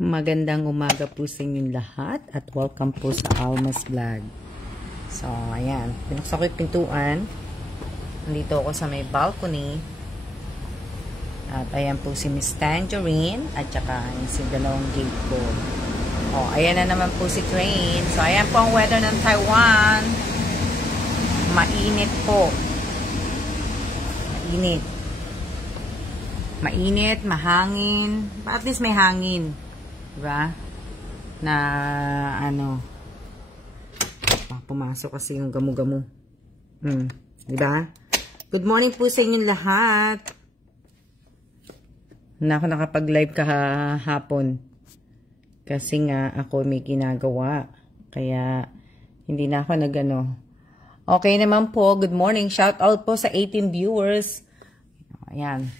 Magandang umaga po sa inyong lahat at welcome po sa Alma's Vlog. So, ayan. Pinuksan ko yung pintuan. Nandito ako sa may balcony. At ayan po si Miss Tangerine at saka si dalawang gate ko. Oh, ayan na naman po si Train. So, ayan po ang weather ng Taiwan. Mainit po. Mainit. Mainit, mahangin. At least may hangin. Diba? Na, ano, pumasok kasi yung gamu-gamu. Diba? Good morning po sa inyong lahat. Na ako nakapag-live kahapon. Kasi nga, ako may ginagawa. Kaya, hindi na ako nag-ano. Okay naman po. Good morning. Shout out po sa 18 viewers. Ayan.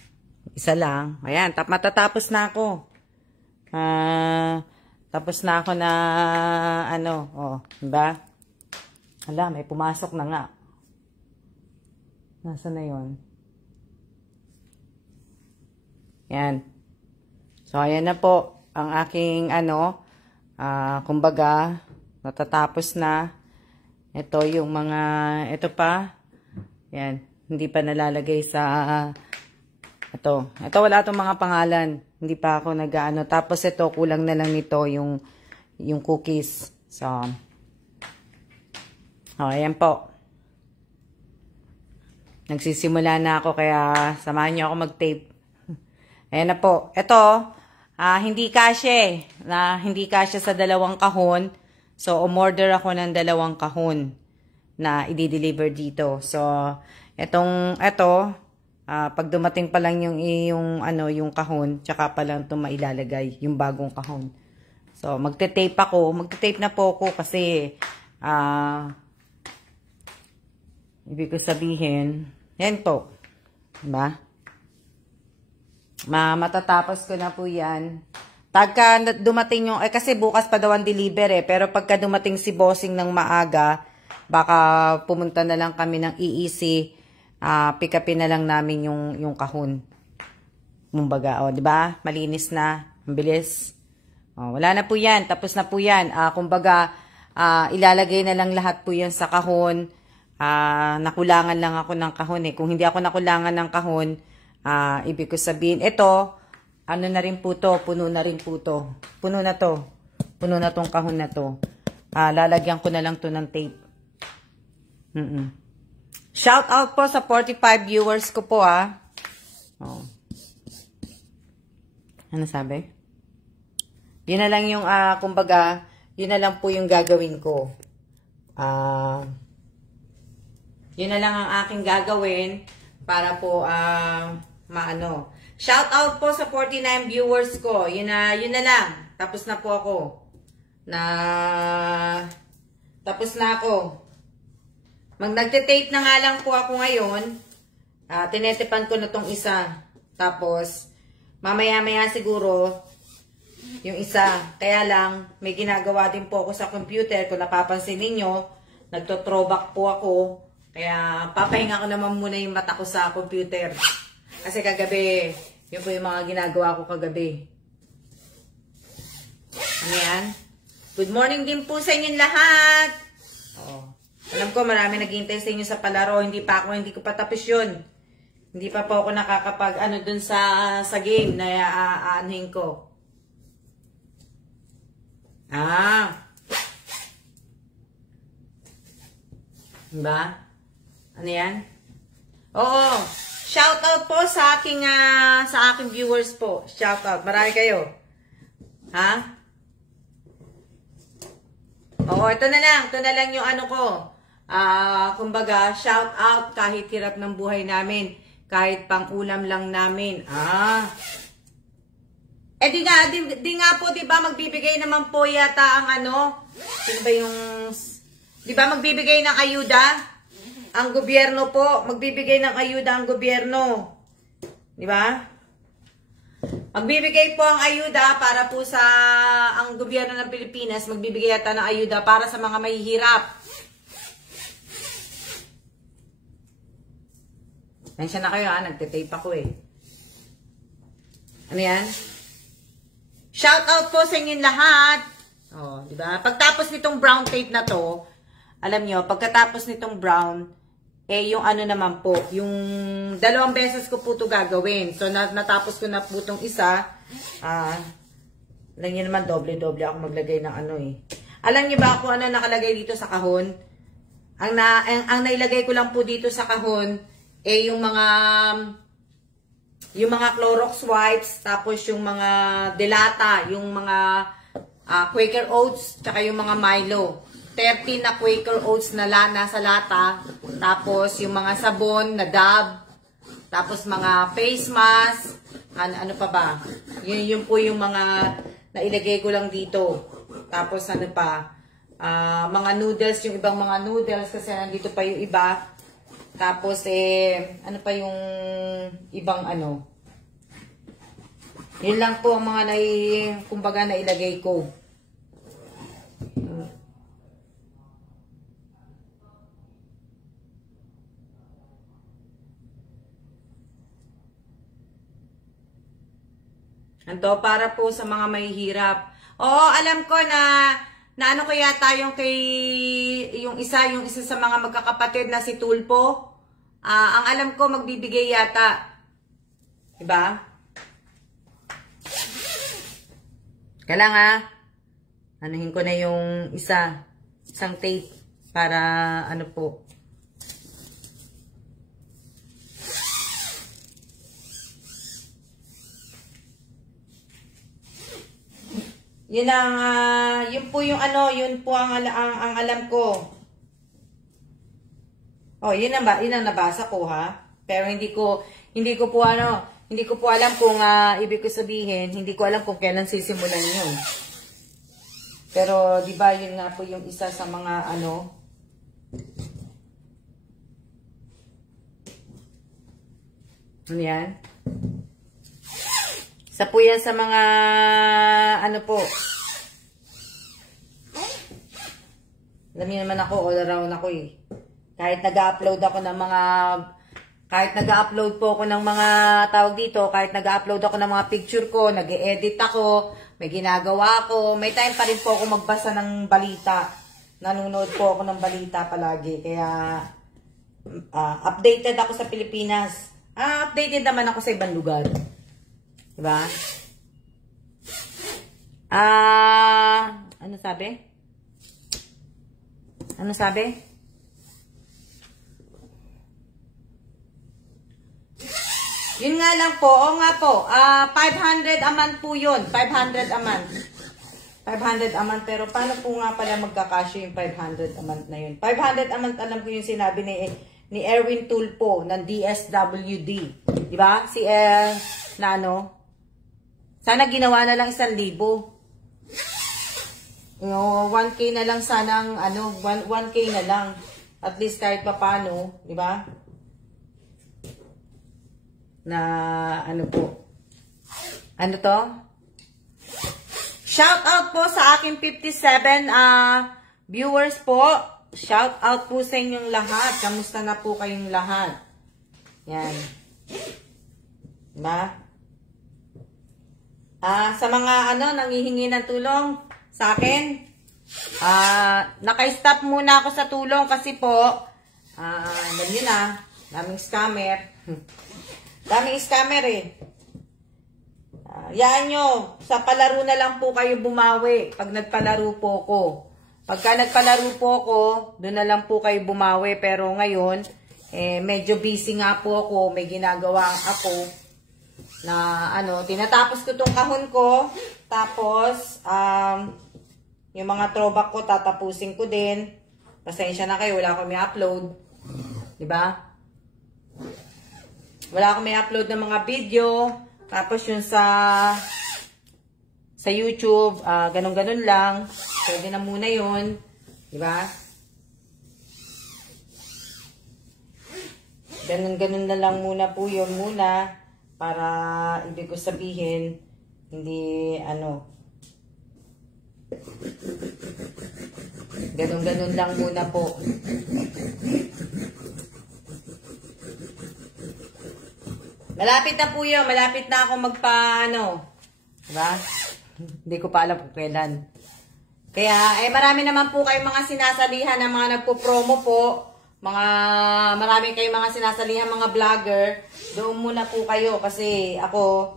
Isa lang. Ayan. Matatapos na ako. Tapos na ako na ano, oh, diba? Hala, may pumasok na nga. Nasaan na yun? Yan. So, ayan na po ang aking ano, kumbaga, natatapos na. Ito yung mga, ito pa. Yan, hindi pa nalalagay sa ito wala itong mga pangalan. Hindi pa ako nag-ano. Tapos ito, kulang na lang nito yung cookies. So, oh, ayan po. Nagsisimula na ako kaya samahan niyo ako mag-tape. Ayan na po. Ito, hindi kasya hindi kasya sa dalawang kahon. So, umorder ako ng dalawang kahon na i-deliver dito. So, ito, pag dumating pa lang yung kahon, tsaka pa lang ito mailalagay, yung bagong kahon. So, magte-tape ako. Magte-tape na po ako kasi, ibig ko sabihin, yan po. Diba? Matatapos ko na po yan. Pagka dumating yung, kasi bukas pa daw ang deliver pero pagka dumating si bossing ng maaga, baka pumunta na lang kami ng EEC, pick upin na lang namin yung kahon. Kumbaga, di ba? Malinis na, ang bilis. Wala na po 'yan, tapos na po 'yan. Kumbaga, ilalagay na lang lahat po 'yan sa kahon. Nakulangan lang ako ng kahon Kung hindi ako nakulangan ng kahon, ibig ko sabihin, ito, ano na rin po to, puno na rin po to. Puno na to. Puno na tong kahon na to. Lalagyan ko na lang to ng tape. Shout out po sa 45 viewers ko po Ano sabi? Yun na lang yung kumbaga, yun na lang po yung gagawin ko. Yun na lang ang aking gagawin para po maano. Shout out po sa 49 viewers ko. Yun na lang. Tapos na po ako. Tapos na ako. Nagte-tape na nga lang po ako ngayon. Tinetipan ko na tong isa. Tapos, mamaya-maya siguro, yung isa. Kaya lang, may ginagawa din po ako sa computer. Kung napapansin ninyo, nagto-throwback po ako. Kaya, papahinga ko naman muna yung mata ko sa computer. Kasi kagabi, yun po yung mga ginagawa ko kagabi. Ano yan? Good morning din po sa inyong lahat. Alam ko marami naghihintay sa inyo sa palaro. Hindi ko pa tapos yun. Hindi pa po ako nakakapag dun sa game na aanhin ko. Diba? Ano yan? Oo. Shout out po sa aking viewers po. Shout out. Marami kayo. Oo, ito na lang yung ano ko. Kumbaga, shout out kahit hirap ng buhay namin. Kahit pang ulam lang namin. Di nga po, di ba, magbibigay naman po yata ang sino ba yung, di ba, magbibigay ng ayuda? Ang gobyerno po, magbibigay ng ayuda ang gobyerno. Di ba? Magbibigay po ang ayuda para po sa, ang gobyerno ng Pilipinas, magbibigay yata ng ayuda para sa mga mahihirap. Tensya na kayo nagtitape ako Ano yan? Shout out po sa inyong lahat. Oh, di ba? Pagtapos nitong brown tape na to, alam nyo, pagkatapos nitong brown, yung ano naman po, yung 2 beses ko po ito gagawin. So, natapos ko na po itong isa. Alam nyo naman, doble-doble ako maglagay ng ano eh. Alam nyo ba kung ano nakalagay dito sa kahon? Ang nailagay ko lang po dito sa kahon, yung mga Clorox wipes, tapos yung mga Delata, yung mga Quaker Oats, tsaka yung mga Milo. 30 na Quaker Oats na nasa lata, tapos yung mga sabon na Dove, tapos mga face mask, ano pa ba? Yun po yung mga nailagay ko lang dito. Tapos ano pa? Mga noodles, yung ibang mga noodles kasi nandito pa yung iba. Tapos ano pa yung ibang ano? Yun lang po ang mga kumbaga nailagay ko. Anto, para po sa mga mahihirap. Oo, alam ko na ano ko yata yung isa sa mga magkakapatid na si Tulpo. Ang alam ko magbibigay yata. Diba? Kailangan anuhin ko na yung isang tape para ano po. Yun po yung ano, yun po ang alam ko. Oh, yun ang nabasa ko ha. Pero hindi ko po alam kung ibig ko sabihin, hindi ko alam kung kailan sisimulan yun. Pero di ba yun nga po yung isa sa mga ano. Ano yan? Isa po yan sa mga ano po. Alam niyo naman ako, all around ako eh. Kahit nag-upload po ako ng mga tawag dito, kahit nag-upload ako ng mga picture ko, nag-e-edit ako, may ginagawa ako, may time pa rin po ako magbasa ng balita. Nanonood po ako ng balita palagi. Kaya updated ako sa Pilipinas. Updated naman ako sa ibang lugar. Diba? Ano sabi? Ano sabi? Yun nga lang po. Oo nga po. 500 a month po yun. 500 a month. 500 a month. Pero paano po nga pala magkakasya yung 500 a month na yun? 500 a month, alam ko yung sinabi ni Erwin Tulpo ng DSWD. Diba? Na ano? Sana ginawa na lang 1,000. 1K na lang sana ang ano, 1K na lang. At least kahit papaano, di ba? Na ano po. Ano to? Shout out po sa aking 57 viewers po. Shout out po sa inyong lahat. Kamusta na po kayong lahat? Yan. Diba? Sa mga nanghihingi ng tulong sa akin, naka-stop muna ako sa tulong kasi po, alam nyo na, daming scammer. Daming scammer eh. Yaan nyo, sa palaro na lang po kayo bumawi pag nagpalaro po ko. Pagka nagpalaro po ko, doon na lang po kayo bumawi. Pero ngayon, medyo busy nga po ako, may ginagawa ako. Na tinatapos ko tong kahon ko, tapos yung mga throwback ko tatapusin ko din. Pasensya na kayo, wala akong may upload. 'Di ba? Wala akong may upload ng mga video. Tapos yung sa YouTube, ganun-ganun lang. Pwede na muna 'yun, 'di ba? Ganun-ganun na lang muna po 'yun muna. Para ibig ko sabihin, hindi ganun-ganun lang muna po. Malapit na po yun. Malapit na ako diba? Hindi ko pa alam kung kailan. Kaya, marami naman po kayong mga sinasalihan na mga nagpo-promo po. Marami kayong mga sinasalihan mga vlogger. Doon muna po kayo kasi ako,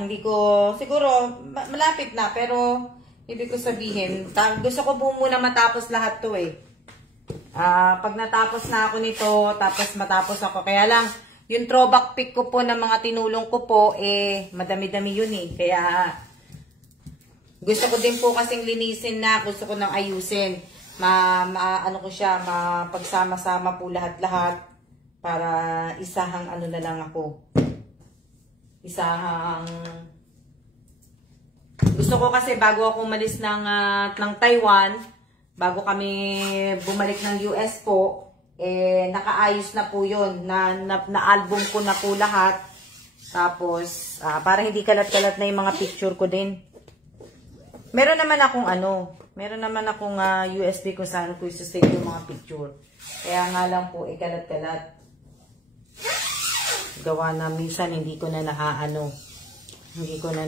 hindi ko, siguro, malapit na. Pero, ibig ko sabihin, gusto ko po muna matapos lahat to eh. Pag natapos na ako nito, tapos matapos ako. Kaya lang, yung throwback pic ko po ng mga tinulong ko po, madami-dami yun eh. Kaya, gusto ko din po kasing linisin na, gusto ko nang ayusin. Ano ko siya, mapagsama-sama po lahat-lahat para isahang ano na lang ako. Gusto ko kasi bago ako umalis ng Taiwan, bago kami bumalik ng US po, nakaayos na po yun, na album ko na po lahat. Tapos, para hindi kalat-kalat na yung mga picture ko din. Meron naman akong USB kung saan ko isa-save yung mga picture. Kaya nga lang po, kalat-kalat. Gawa na minsan, hindi ko na hindi ko na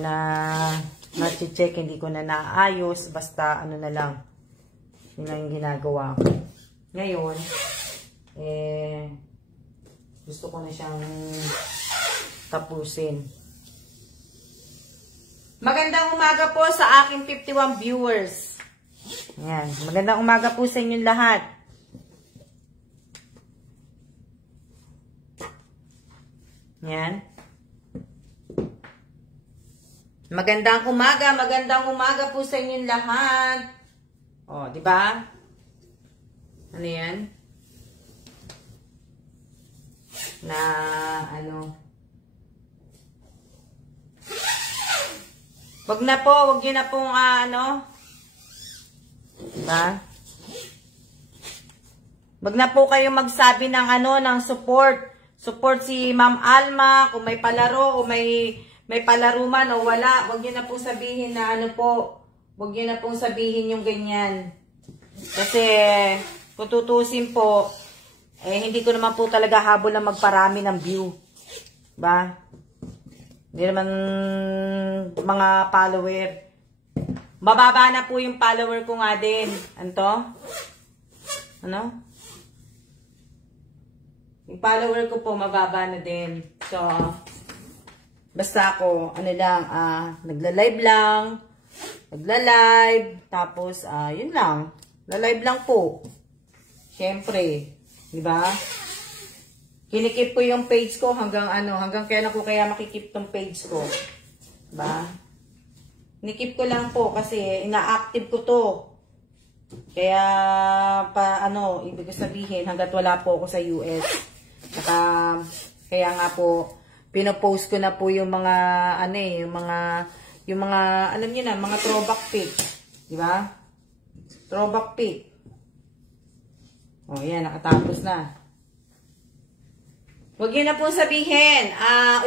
na-check, hindi ko na naayos, basta ano na lang. Yun lang yung ginagawa ko. Ngayon, gusto ko na siyang tapusin. Magandang umaga po sa aking 51 viewers. Ayan. Magandang umaga po sa inyong lahat. Ayan. Magandang umaga po sa inyong lahat. O, di ba? Ano yan? Wag nyo na pong diba? Wag na po kayong magsabi ng ng support. Support si Ma'am Alma, kung may palaro o may palaro man o wala, wag nyo na pong sabihin na wag nyo na pong sabihin yung ganyan. Kasi, kung tutusin po, hindi ko naman po talaga habol na magparami ng view. Diba? Hindi naman mga follower. Mababa na po yung follower ko nga din. Ano? Yung follower ko po, mababa na din. So, basta ako, nagla-live lang. Tapos, yun lang. La-live lang po. Siyempre. Diba? Kinikip ko yung page ko hanggang kailan ko kaya makikip tong page ko. Diba? Nikip ko lang po kasi ina-active ko to. Kaya, ibig ko sabihin, hanggat wala po ako sa US. Kaya nga po, pinopost ko na po yung mga, alam niyo na, mga throwback pic. Diba? Throwback pic. O, yan, nakatapos na. Huwag yun na pong sabihin.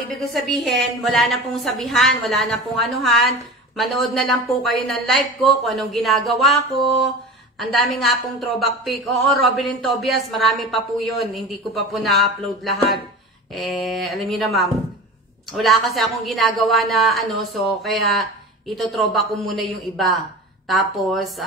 Ibig ko sabihin, wala na pong sabihan, wala na pong anuhan. Manood na lang po kayo ng live ko, kung anong ginagawa ko. Ang dami nga pong throwback pic. Oo, Robin Tobias, marami pa po yun. Hindi ko pa po na-upload lahat. Alam niyo na ma'am, wala kasi akong ginagawa na so kaya ito throwback ko muna yung iba. Tapos,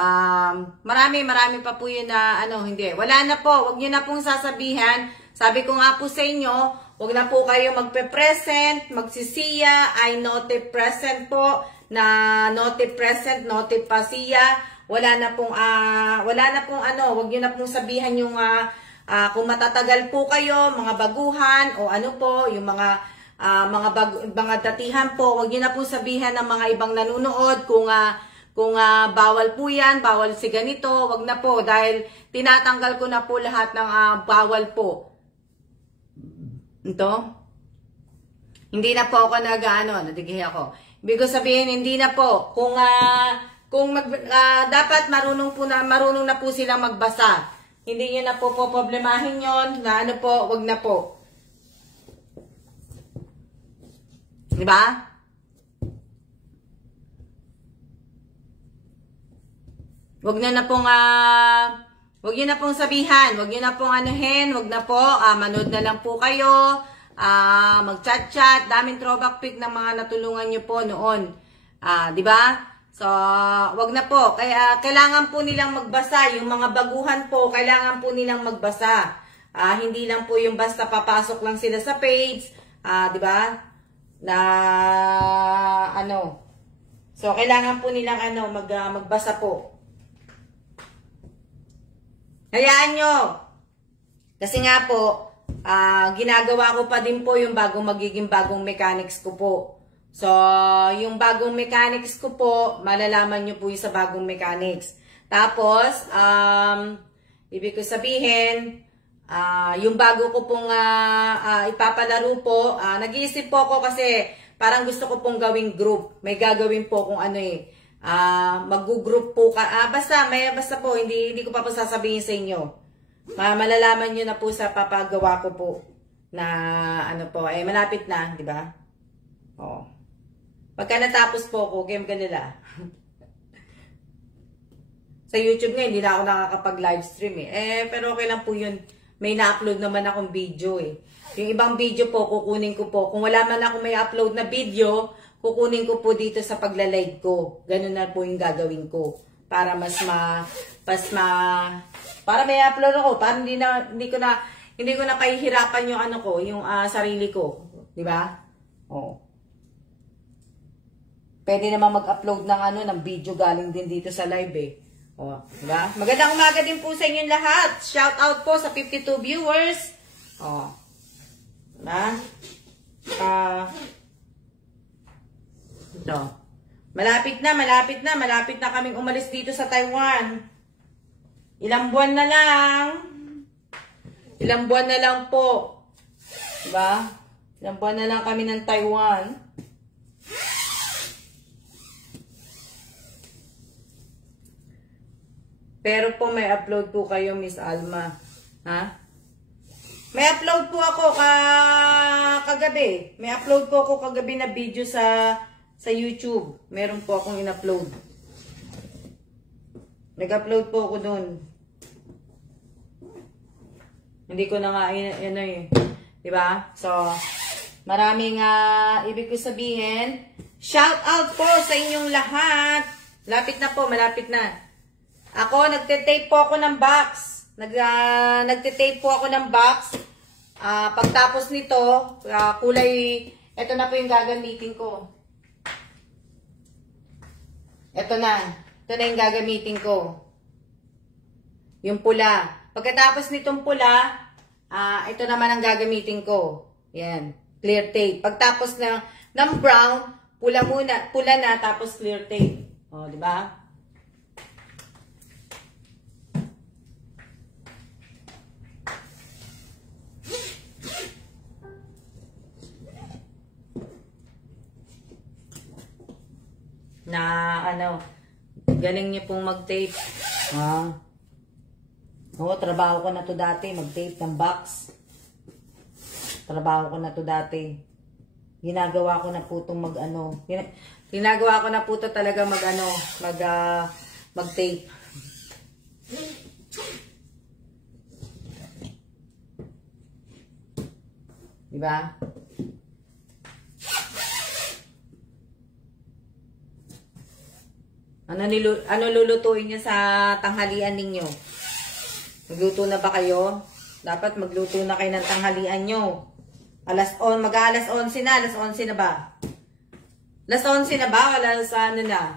marami pa po yun na hindi. Wala na po, wag niyo na pong sasabihan. Sabi ko nga po sa inyo, wag na po kayo magpe-present, magsisiya, I note present po, na note present, note pasiya. Wala na pong, wag niyo na pong sabihan yung, kung matatagal po kayo, mga baguhan, o yung mga datihan po, wag niyo na pong sabihan ng mga ibang nanonood, kung bawal po yan, bawal si ganito, wag na po, dahil tinatanggal ko na po lahat ng bawal po. Hindi na po ako nadigih ako. Ibig ko sabihin, hindi na po. Dapat marunong na po silang magbasa. Hindi nyo na po problemahin yon na wag na po. Diba? Wag nyo na pong sabihan, wag nyo na pong wag na po, manood na lang po kayo, mag-chat-chat, daming throwback pic ng mga natulungan nyo po noon. 'Di ba? So, wag na po. Kaya kailangan po nilang magbasa. Yung mga baguhan po, kailangan po nilang magbasa. Hindi lang po yung basta papasok lang sila sa page, 'di ba? Na ano. So, kailangan po nilang magbasa po. Hayaan nyo. Kasi nga po, ginagawa ko pa din po yung magiging bagong mechanics ko po. So, yung bagong mechanics ko po, malalaman nyo po yung sa bagong mechanics. Tapos, ibig ko sabihin, yung bago ko pong ipapalaro po, nag-iisip po ako kasi parang gusto ko pong gawing group. May gagawin po kung mag-group po ka. Basta po, hindi ko pa po sasabihin sa inyo. Malalaman nyo na po sa papagawa ko po na malapit na, di ba? Oo. Pagka natapos po ako, game ka nila. Sa YouTube nga, hindi na ako nakakapag-live stream pero okay lang po yun. May na-upload naman akong video Yung ibang video po, kukunin ko po. Kung wala man ako may upload na video, kukunin ko po dito sa pagla-live ko. Ganun na po yung gagawin ko. Para para may upload ako. Para hindi ko na pahihirapan yung yung sarili ko. Di ba? Oo. Pwede naman mag-upload ng video galing din dito sa live diba? Magandang umaga din po sa inyong lahat. Shout out po sa 52 viewers. Diba? Ito. Malapit na kaming umalis dito sa Taiwan. Ilang buwan na lang po. Diba? Ilang buwan na lang kami ng Taiwan. Pero po may upload po kayo, Miss Alma. May upload po ako kagabi. May upload po ako kagabi na video sa YouTube. Meron po akong in-upload. Nag-upload po ako dun. Hindi ko na nga diba? So, maraming ibig ko sabihin. Shout out po sa inyong lahat. Malapit na. Ako, nagte-tape po ako ng box. Nagte-tape po ako ng box. Pagtapos nito, kulay, ito na po yung gagamitin ko. Ito na yung gagamitin ko. Yung pula. Pagkatapos nitong pula, ito naman ang gagamitin ko. Yan, clear tape. Pagtapos ng brown, pula na, tapos clear tape. Di ba? Galing niyo pong mag-tape. Trabaho ko na to dati, mag-tape ng box. Trabaho ko na to dati. Ginagawa ko na po itong ginagawa ko na po ito talaga mag-tape. Diba? Ano lulutuin niyo sa tanghalian ninyo? Magluto na ba kayo? Dapat magluto na kayo ng tanghalian nyo. Mag-aalas 11 na. Alas 11 na ba? Alas 11 na ba? Alas na?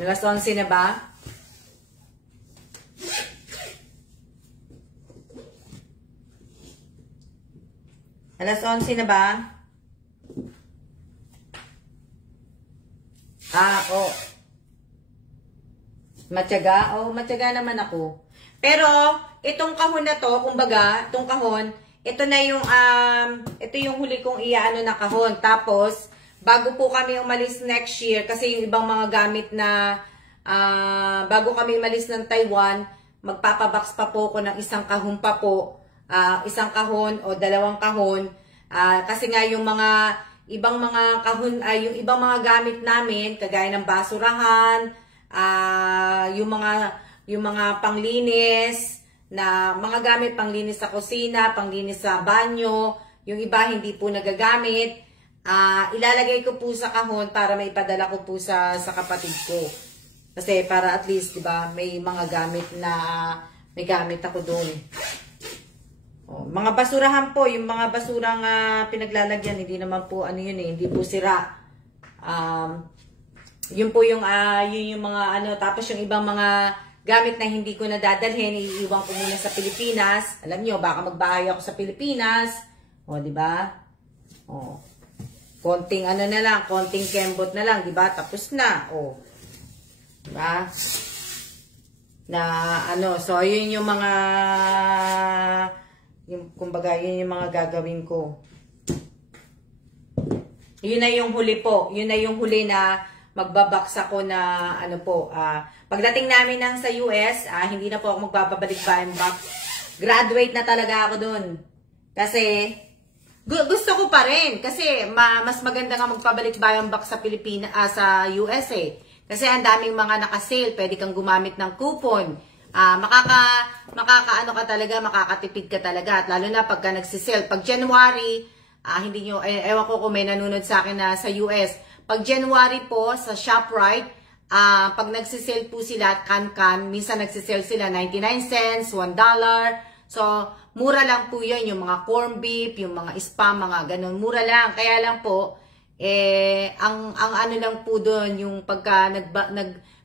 Alas 11 na ba? Alas 11 na ba? Matyaga? Matyaga naman ako. Pero, itong kahon na to, kumbaga, itong kahon, ito na yung, ito yung huli kong na kahon. Tapos, bago po kami umalis next year, kasi yung ibang mga gamit na, bago kami umalis ng Taiwan, magpapabox pa po ako ng isang kahon pa po. Isang kahon o dalawang kahon kasi nga yung mga ibang mga kahon yung ibang mga gamit namin kagaya ng basurahan, yung mga panglinis na mga gamit panglinis sa kusina, panglinis sa banyo, yung iba hindi po nagagamit. Ilalagay ko po sa kahon para may padala ko po sa kapatid ko. Kasi para at least, di ba, may mga gamit na may gamit ako doon. Mga basurahan po, yung mga basurang pinaglalagyan, hindi naman po ano yun hindi po sira. Yun po yung yun yung mga ano, tapos yung ibang mga gamit na hindi ko nadadalhin, iiwan ko muna sa Pilipinas. Alam nyo, baka magbahay ako sa Pilipinas. Di ba? Konting ano na lang, konting kembot na lang, di ba? Tapos na. Di ba? Na ano, so yun yung mga kumbaga yun yung mga gagawin ko. Yun na yung huli po. Yun na yung huli na magbabaks ako na ano po. Pagdating namin ng sa US, hindi na po ako magbabalik bayan box. Graduate na talaga ako dun. Kasi gusto ko pa rin. Kasi mas maganda nga magpabalik bayan box sa Pilipinas, sa US eh. Kasi ang daming mga naka-sale. Pwede kang gumamit ng coupon. Makakaano ka talaga, makakatipid ka talaga. At lalo na pagka nagsisale. Pag January, hindi nyo, ewan ko kung may nanunod sa akin na sa US. Pag January po, sa ShopRite, pag nagsisale po sila, kan-kan, minsan nagsisale sila 99 cents, $1. So, mura lang po yun, yung mga corn beef, yung mga spam, mga ganun. Mura lang. Kaya lang po, ang ano lang po doon, yung pagka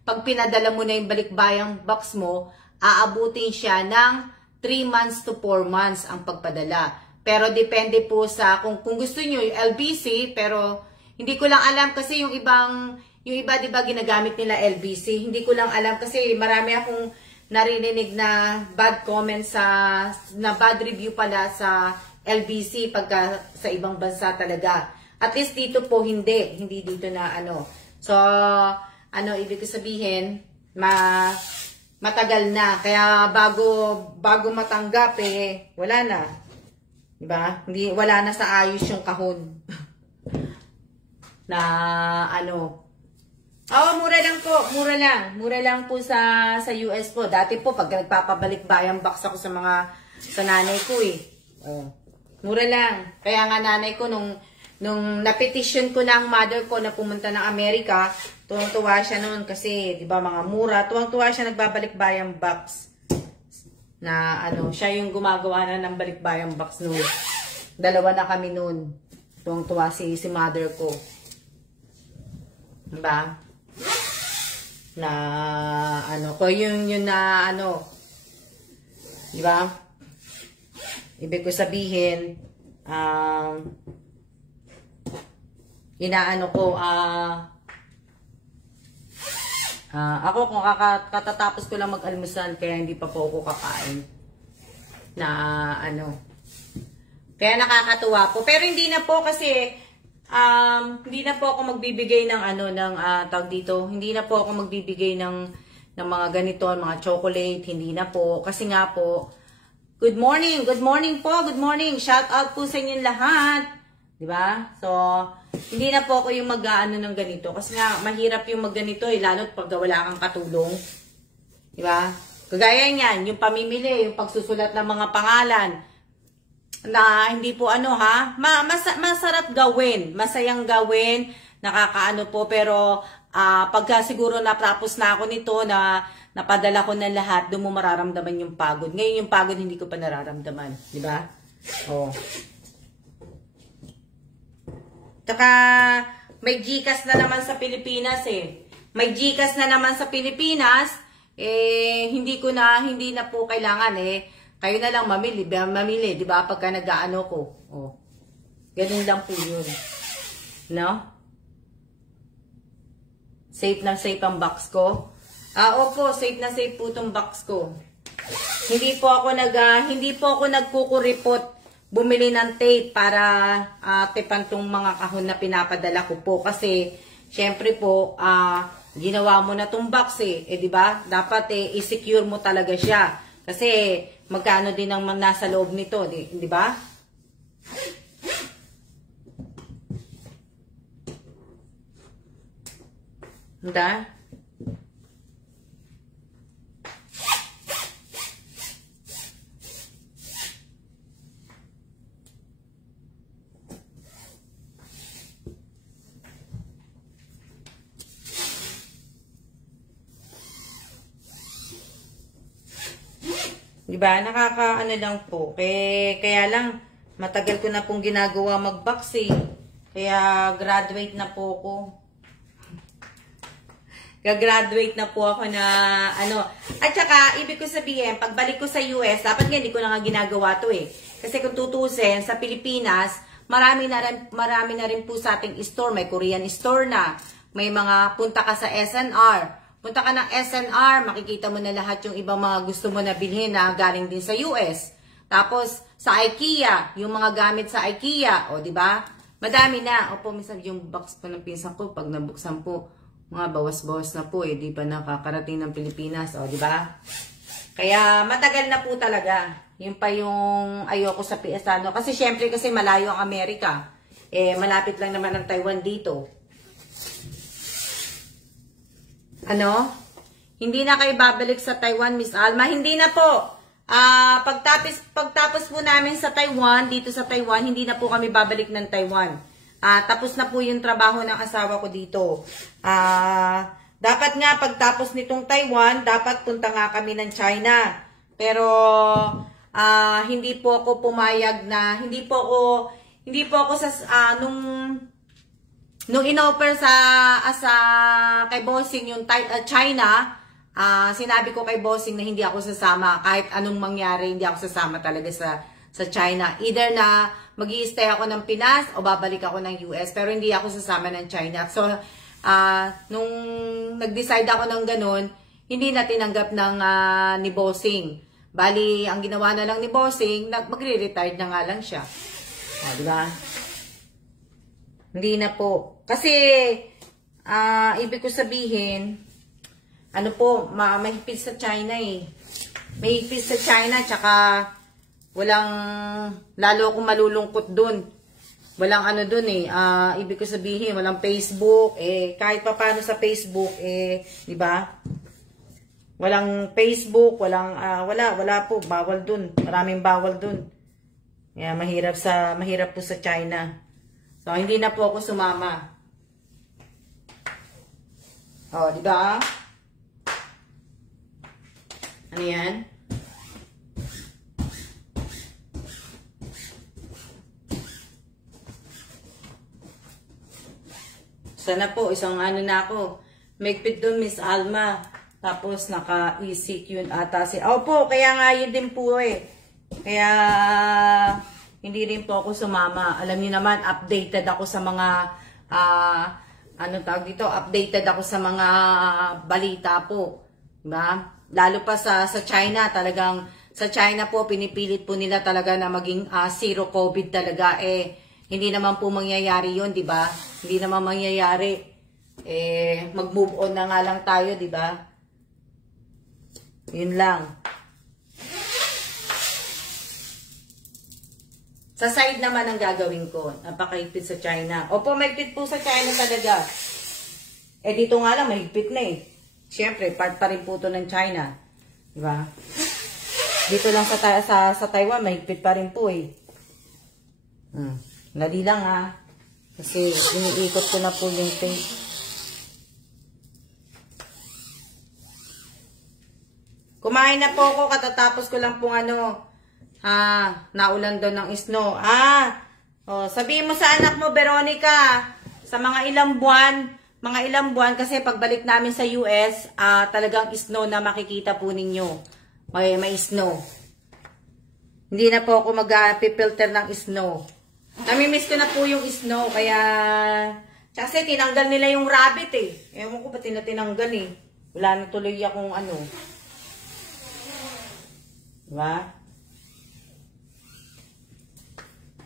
pag pinadala mo na yung balikbayang box mo, aabutin siya ng 3 months to 4 months ang pagpadala. Pero depende po sa kung gusto niyo yung LBC, pero hindi ko lang alam kasi yung iba 'di ba ginagamit nila LBC. Hindi ko lang alam kasi marami akong narinig na bad comments na bad review pala sa LBC pagka sa ibang bansa talaga. At least dito po hindi dito na ano. So ano ibig ko sabihin, matagal na. Kaya bago matanggap wala na. 'Di ba? Wala na sa ayos yung kahon. Na ano. Mura lang po, mura lang po sa US po. Dati po pag nagpapabalik bayang box ako sa nanay ko mura lang. Kaya nga nanay ko nung na-petition ko na ang mother ko na pumunta ng Amerika, tuwang-tuwa siya noon kasi 'di ba mga mura, tuwang-tuwa siya nagbabalik bayang box. Na ano, siya yung gumagawa na ng balikbayang box noon. Dalawa na kami noon. Tuwang-tuwa si mother ko. Diba? Na ano, ko yun na ano. Diba? Ibig ko sabihin, inaano ko, ako kung katatapos ko lang mag-almusal, kaya hindi pa po ako kakain. Na ano. Kaya nakakatuwa po. Pero hindi na po kasi, hindi na po ako magbibigay ng ano, ng tawag dito. Hindi na po ako magbibigay ng mga ganito, mga chocolate. Hindi na po. Kasi nga po, good morning po, good morning. Shout out po sa inyong lahat. Diba? So, hindi na po ako yung mag-aano ng ganito. Kasi nga, mahirap yung mag-ganito lalo't pag wala kang katulong. Diba? Kagaya niyan, yung pamimili, yung pagsusulat ng mga pangalan. Na hindi po ano masarap gawin. Masayang gawin. Nakakaano po. Pero, pagka siguro natapos na ako nito, na napadala ko na lahat, doon mo mararamdaman yung pagod. Ngayon yung pagod, hindi ko pa nararamdaman. Diba? Tsaka, may GCash na naman sa Pilipinas May GCash na naman sa Pilipinas, hindi na po kailangan kayo na lang mamili, di ba? Pagka nag-aano ko. Ganun lang po yun. No? Safe na safe ang box ko. Opo, safe na safe po tong box ko. Hindi po ako nagkukuripot bumili ng tape para tepan tong mga kahon na pinapadala ko po kasi syempre po ginawa mo na tong box di ba? Dapat i-secure mo talaga siya kasi magkano din ang nasa loob nito, di ba? Diba? Nakakaano lang po. Kaya lang, matagal ko na pong ginagawa mag-box eh. Kaya graduate na po ako. Gagraduate na po ako na ano. At saka, ibig ko sabihin, pagbalik ko sa US, dapat nga hindi ko na nga ginagawa to eh. Kasi kung tutusin, sa Pilipinas, marami na rin po sa ating store. May Korean store na. May mga punta ka sa SNR. Punta ka ng SNR, makikita mo na lahat yung ibang mga gusto mo na bilhin na galing din sa US. Tapos, sa IKEA, yung mga gamit sa IKEA, o di ba? Madami na. Opo, minsan yung box po ng pinsan ko, pag nabuksan po, mga bawas-bawas na po eh, di pa nakakarating ng Pilipinas, o di ba? Kaya matagal na po talaga. Yun pa yung ayoko sa PS ano. Kasi syempre kasi malayo ang Amerika. Eh, malapit lang naman ang Taiwan dito. Ano? Hindi na kayo babalik sa Taiwan, Miss Alma? Hindi na po. Pagtapos po namin sa Taiwan, dito sa Taiwan, hindi na po kami babalik ng Taiwan. Tapos na po yung trabaho ng asawa ko dito. Dapat nga pagtapos nitong Taiwan, dapat punta nga kami ng China. Pero hindi po ako pumayag na, hindi po ako sa nung inoffer sa kay Bossing yung China, sinabi ko kay Bossing na hindi ako sasama. Kahit anong mangyari, hindi ako sasama talaga sa China. Either na mag-i-stay ako ng Pinas o babalik ako ng US. Pero hindi ako sasama ng China. So, nung nag-decide ako ng ganun, hindi na tinanggap ni Bossing. Bali, ang ginawa na lang ni Bossing, magre-retired na nga lang siya. Di ba? Hindi na po. Kasi, ibig ko sabihin, ano po, mahigpit sa China eh. Mahigpit sa China, tsaka lalo akong malulungkot dun. Walang ano dun eh. Ibig ko sabihin, walang Facebook. Kahit pa paano sa Facebook, di ba? Walang Facebook, wala po. Bawal dun. Maraming bawal dun. Kaya mahirap po sa China. So, hindi na po ako sumama. O, di ba? Ano yan? Sana po, isang ano na ako. Magpit doon, Miss Alma. Tapos, naka-ECQ yun ata si... Opo, kaya nga yun din po eh. Kaya... hindi rin po ako sumama. Alam niyo naman, updated ako sa mga, updated ako sa mga balita po. Diba? Lalo pa sa China, talagang, sa China po, pinipilit po nila talaga na maging zero COVID talaga. Hindi naman po mangyayari yun, diba? Hindi naman mangyayari. Mag-move on na nga lang tayo, diba? Yun lang. Sa side naman ang gagawin ko. Napakaigpit sa China. Opo, mahigpit po sa China talaga. Dito nga lang, mahigpit na eh. Siyempre, part pa rin po ito ng China. Diba? Dito lang sa Taiwan, mahigpit pa rin po eh. Dali lang ha. Kasi iniikot ko na po yung tape. Kumain na po ako, katatapos ko lang pong naulan daw ng snow. Sabihin mo sa anak mo, Veronica, sa mga ilang buwan, kasi pagbalik namin sa US, talagang snow na makikita po ninyo. May snow. Hindi na po ako mag-filter ng snow. Namimiss ko na po yung snow, kaya... Kasi tinanggal nila yung rabbit eh. Ewan ko ba't tinanggal eh. Wala na tuloy akong ano. Diba?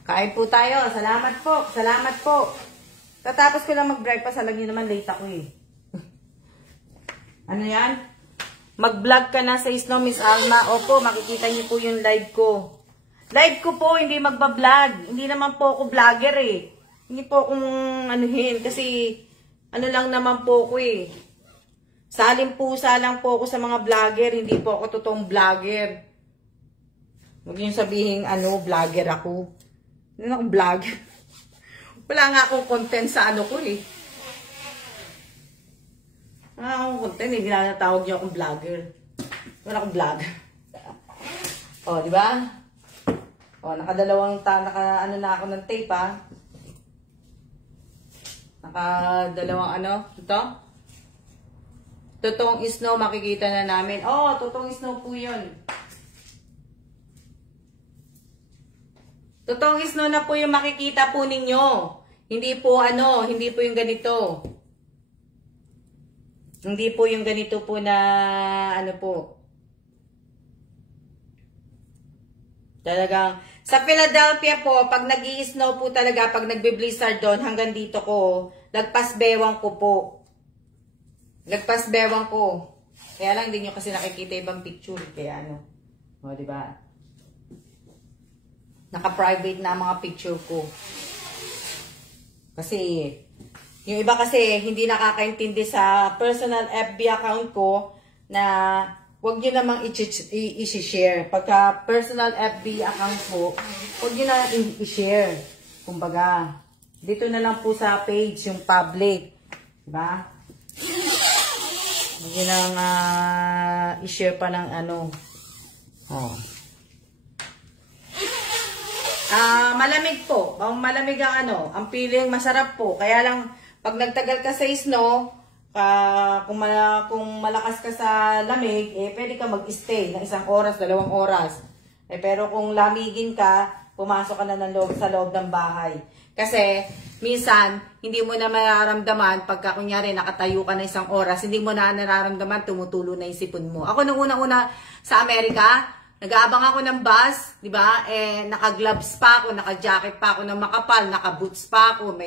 Kain po tayo. Salamat po. Salamat po. Tatapos ko lang mag-breakfast. Alam niyo naman, late ako eh. Ano yan? Mag-vlog ka na sa Snow, Miss Alma. Opo, makikita niyo po yung live ko. Live ko po, hindi magba-vlog. Hindi naman po ako vlogger eh. Hindi po akong anuhin. Kasi, ano lang naman po ako eh. Salimpusa lang po ako sa mga vlogger. Hindi po ako totoong vlogger. Huwag niyo sabihin, vlogger ako. Hindi na akong vlogger. Wala nga akong content sa ano ko eh. Wala akong content eh. Ginatawag niyo akong vlogger. Wala akong vlogger. O, di ba? O, ano na ako ng tape, ha? Nakadalawang ano, ito. Totoong snow, makikita na namin. Oh, totoong snow po yun. Totoong snow na po yung makikita po ninyo. Hindi po ano, hindi po yung ganito. Hindi po yung ganito po na ano po. Talagang, sa Philadelphia po, pag nag-i-snow po talaga, pag nagbe-blizzard doon, hanggang dito ko, lagpas bewang ko po. Lagpas bewang ko. Kaya lang, hindi nyo kasi nakikita ibang picture. Kaya ano. O, diba? Naka-private na ang mga picture ko. Kasi, yung iba kasi, hindi nakakaintindi sa personal FB account ko na huwag nyo namang i-share. Pagka personal FB account ko, huwag nyo na i-share. Kumbaga, dito na lang po sa page, yung public. Diba? Huwag nyo nang i-share pa ng ano. Oh. Malamig po. Malamig ang ano. Ang feeling masarap po. Kaya lang, pag nagtagal ka sa snow, kung malakas ka sa lamig, pwede ka mag-stay ng 1 oras, 2 oras. Pero kung lamigin ka, pumasok ka na sa loob ng bahay. Kasi, minsan, hindi mo na mararamdaman, pagka kunyari nakatayo ka na 1 oras, hindi mo na nararamdaman, tumutulo na yung sipon mo. Ako nung una-una sa Amerika, nag-aabang ako ng bus, di ba? Naka-gloves pa ako, naka-jacket pa ako ng makapal, naka-boots pa ako,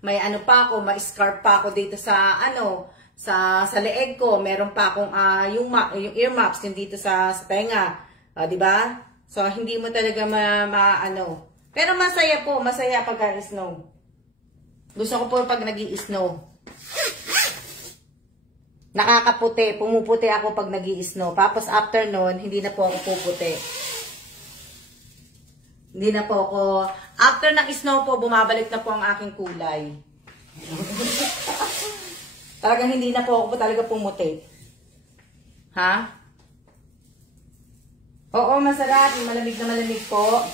may ano pa ako, may scarf pa ako dito sa ano, sa leeg ko. Meron pa akong yung earmuffs yung dito sa tenga, di ba? So hindi mo talaga ano. Pero masaya po, masaya pag snow. Gusto ko po pag nag-i-snow. Nakakaputi, pumuputi ako pag nag-i-snow. Tapos after nun, hindi na po ako puputi. Hindi na po ako, after ng snow po, bumabalik na po ang aking kulay. Talagang hindi na po ako talaga pumuti. Ha? Oo, masarap. Malamig na malamig po.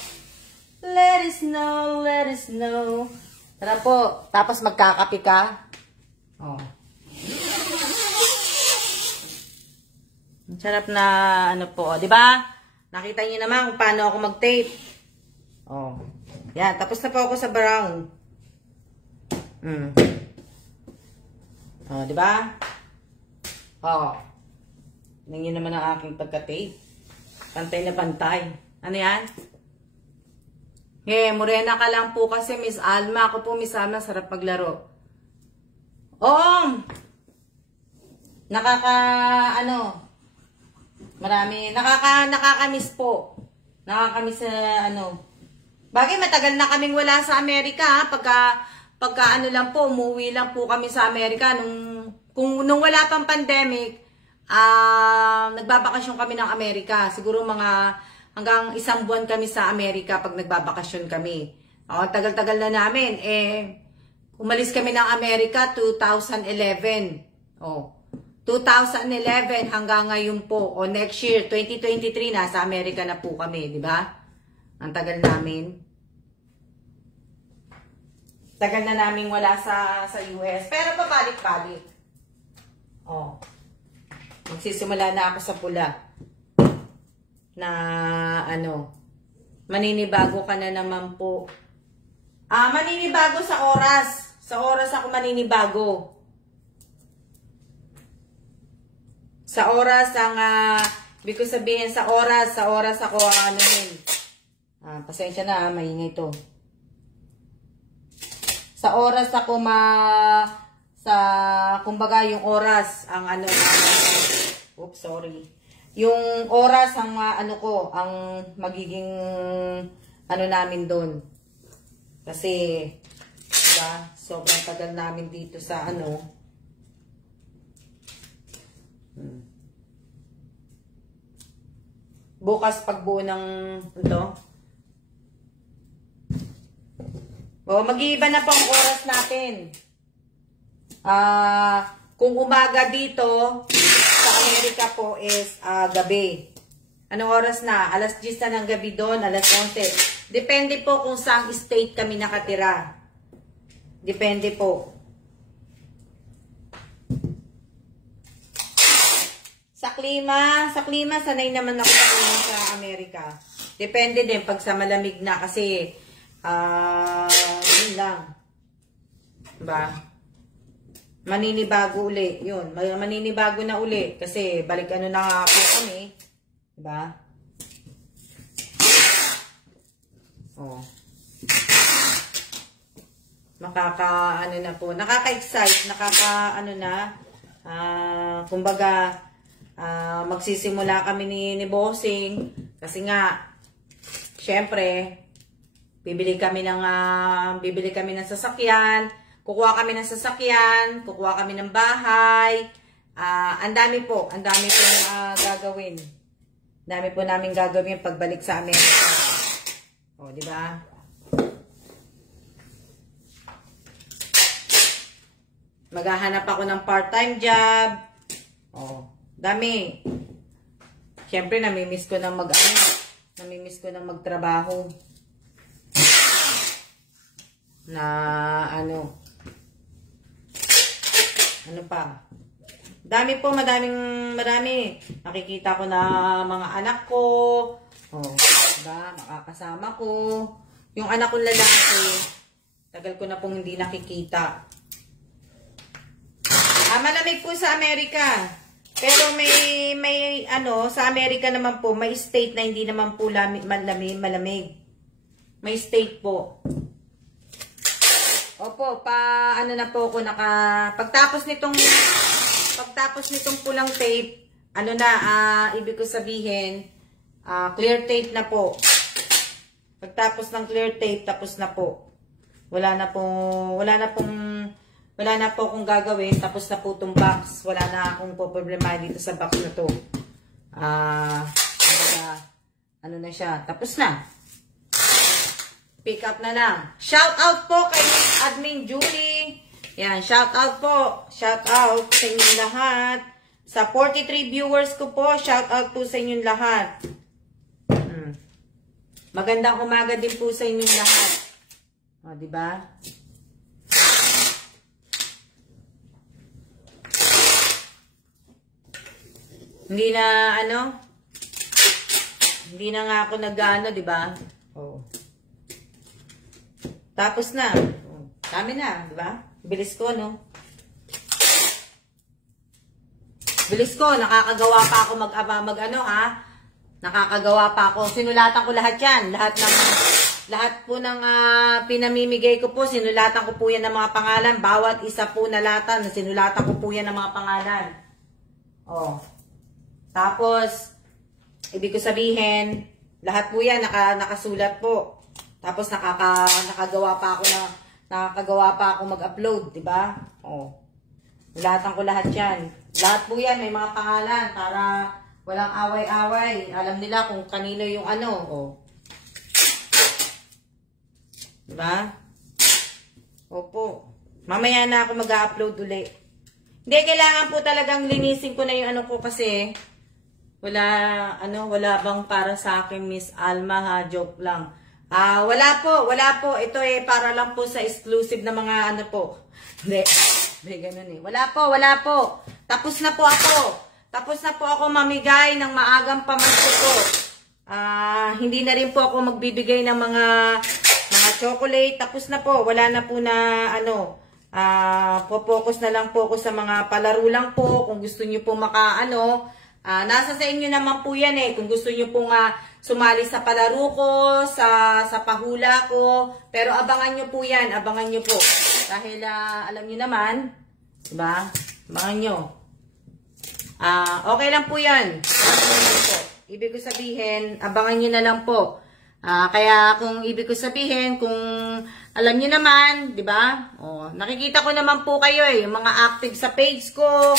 Let it snow, let it snow. Tara po. Tapos magkakape ka. Oh. Ang sarap na ano po, di ba? Nakita niyo naman kung paano ako mag-tape. Oh. Yan, tapos na po ako sa brown. Oh, di ba? Oh. Tingnan niyo naman ang aking pagka-tape. Pantay na pantay. Ano yan? Morena ka lang po kasi, Miss Alma. Ako po, Miss Alma, sarap maglaro. Oo! Marami, nakakamiss po. Nakakamiss na Bagay, matagal na kaming wala sa Amerika, pagka ano lang po, umuwi lang po kami sa Amerika nung wala pang pandemic, nagbabakasyon kami ng Amerika. Siguro mga hanggang 1 buwan kami sa Amerika pag nagbabakasyon kami. Tagal-tagal na namin. Umalis kami ng Amerika 2011. 2011 hanggang ngayon po. Next year, 2023, nasa Amerika na po kami, di ba? Ang tagal namin. Tagal na namin wala sa US. Pero pabalik-balik. Magsisimula na ako sa pula. Na maninibago ka na naman po. Maninibago sa oras. Sa oras ako maninibago. Sa oras ibig ko sabihin sa oras ako pasensya na, maingay to. Sa oras ako kumbaga yung oras ang oops, sorry. Yung oras ang ang magiging namin doon. Kasi diba, sobrang tagal namin dito sa bukas pagbuo ng mag-iiba na po ang oras natin. Kung umaga dito sa Amerika po is gabi. Anong oras na? Alas 10 na ng gabi doon, alas 11. Depende po kung saang state kami nakatira. Depende po. Sa klima, sanay naman ako sa Amerika. Depende din pag sa malamig na kasi, yun lang. Diba? Maninibago uli. Yun, maninibago na uli. Kasi balik ano na nga po kami. Diba? Oh. Ano na po. Nakaka-excite. Kumbaga, magsisimula kami ni Bossing. Kasi nga, syempre, bibili kami ng sasakyan. Kukuha kami ng sasakyan. Kukuha kami ng bahay. Ang dami po gagawin. Dami po namin gagawin pagbalik sa Amerika. O, di ba? Maghahanap ako ng part-time job. O, dami. Siyempre, namimiss ko ng magtrabaho. Ano pa? Marami. Nakikita ko na mga anak ko. Oh, diba? Makakasama ko. Yung anak kong lalaki, tagal ko na pong hindi nakikita. Malamig po sa Amerika. Pero sa Amerika naman po, may state na hindi naman po malamig. May state po. Opo, na po ako pagtapos nitong pulang tape, ibig ko sabihin, clear tape na po. Pagtapos ng clear tape, tapos na po. Wala na po akong gagawin, tapos na po itong box. Wala na akong problema dito sa box na to. Na siya, tapos na. Pick up na lang. Shout out po kay Admin Julie. Yan, shout out po. Shout out sa inyong lahat. Sa 43 viewers ko po, shout out po sa inyong lahat. Magandang umaga din po sa inyong lahat. O, di ba? Hindi na nga ako nag-ano, di ba? Oh. Tapos na. Dami na, di ba? Bilis ko, no? Bilis ko. Nakakagawa pa ako Nakakagawa pa ako. Sinulatan ko lahat yan. Lahat po ng pinamimigay ko po, sinulatan ko po yan ng mga pangalan. Bawat isa po na latan, sinulatan ko po yan ng mga pangalan. Oh. Tapos, ibig ko sabihin, lahat po yan nakasulat po. Tapos nakagawa pa ako mag-upload, 'di ba? Oh. Nilatan ko lahat 'yan. Lahat po 'yan may mga pangalan para walang away-away. Alam nila kung kanino yung oh. 'Di ba? Opo. Mamaya na ako mag-upload uli. Hindi kailangan po talagang linisin ko na yung ko kasi wala bang para sa akin, Miss Alma, ha? Joke lang. Wala po. Ito para lang po sa exclusive na mga po. Hindi, ganun eh. Wala po. Tapos na po ako mamigay ng maagang pamasko po. Hindi na rin po ako magbibigay ng mga chocolate. Tapos na po. Wala na po na po-focus na lang po ako sa mga palaro lang po. Kung gusto niyo po nasa sa inyo naman po yan eh. Kung gusto niyo pong sumali sa palaro ko, sa pahula ko. Pero abangan nyo po yan. Abangan nyo po. Dahil alam nyo naman, diba? Abangan nyo. Okay lang po yan. Ibig ko sabihin, abangan nyo na lang po. Kaya kung ibig ko sabihin, kung alam nyo naman, diba? Nakikita ko naman po kayo eh. Yung mga active sa page ko.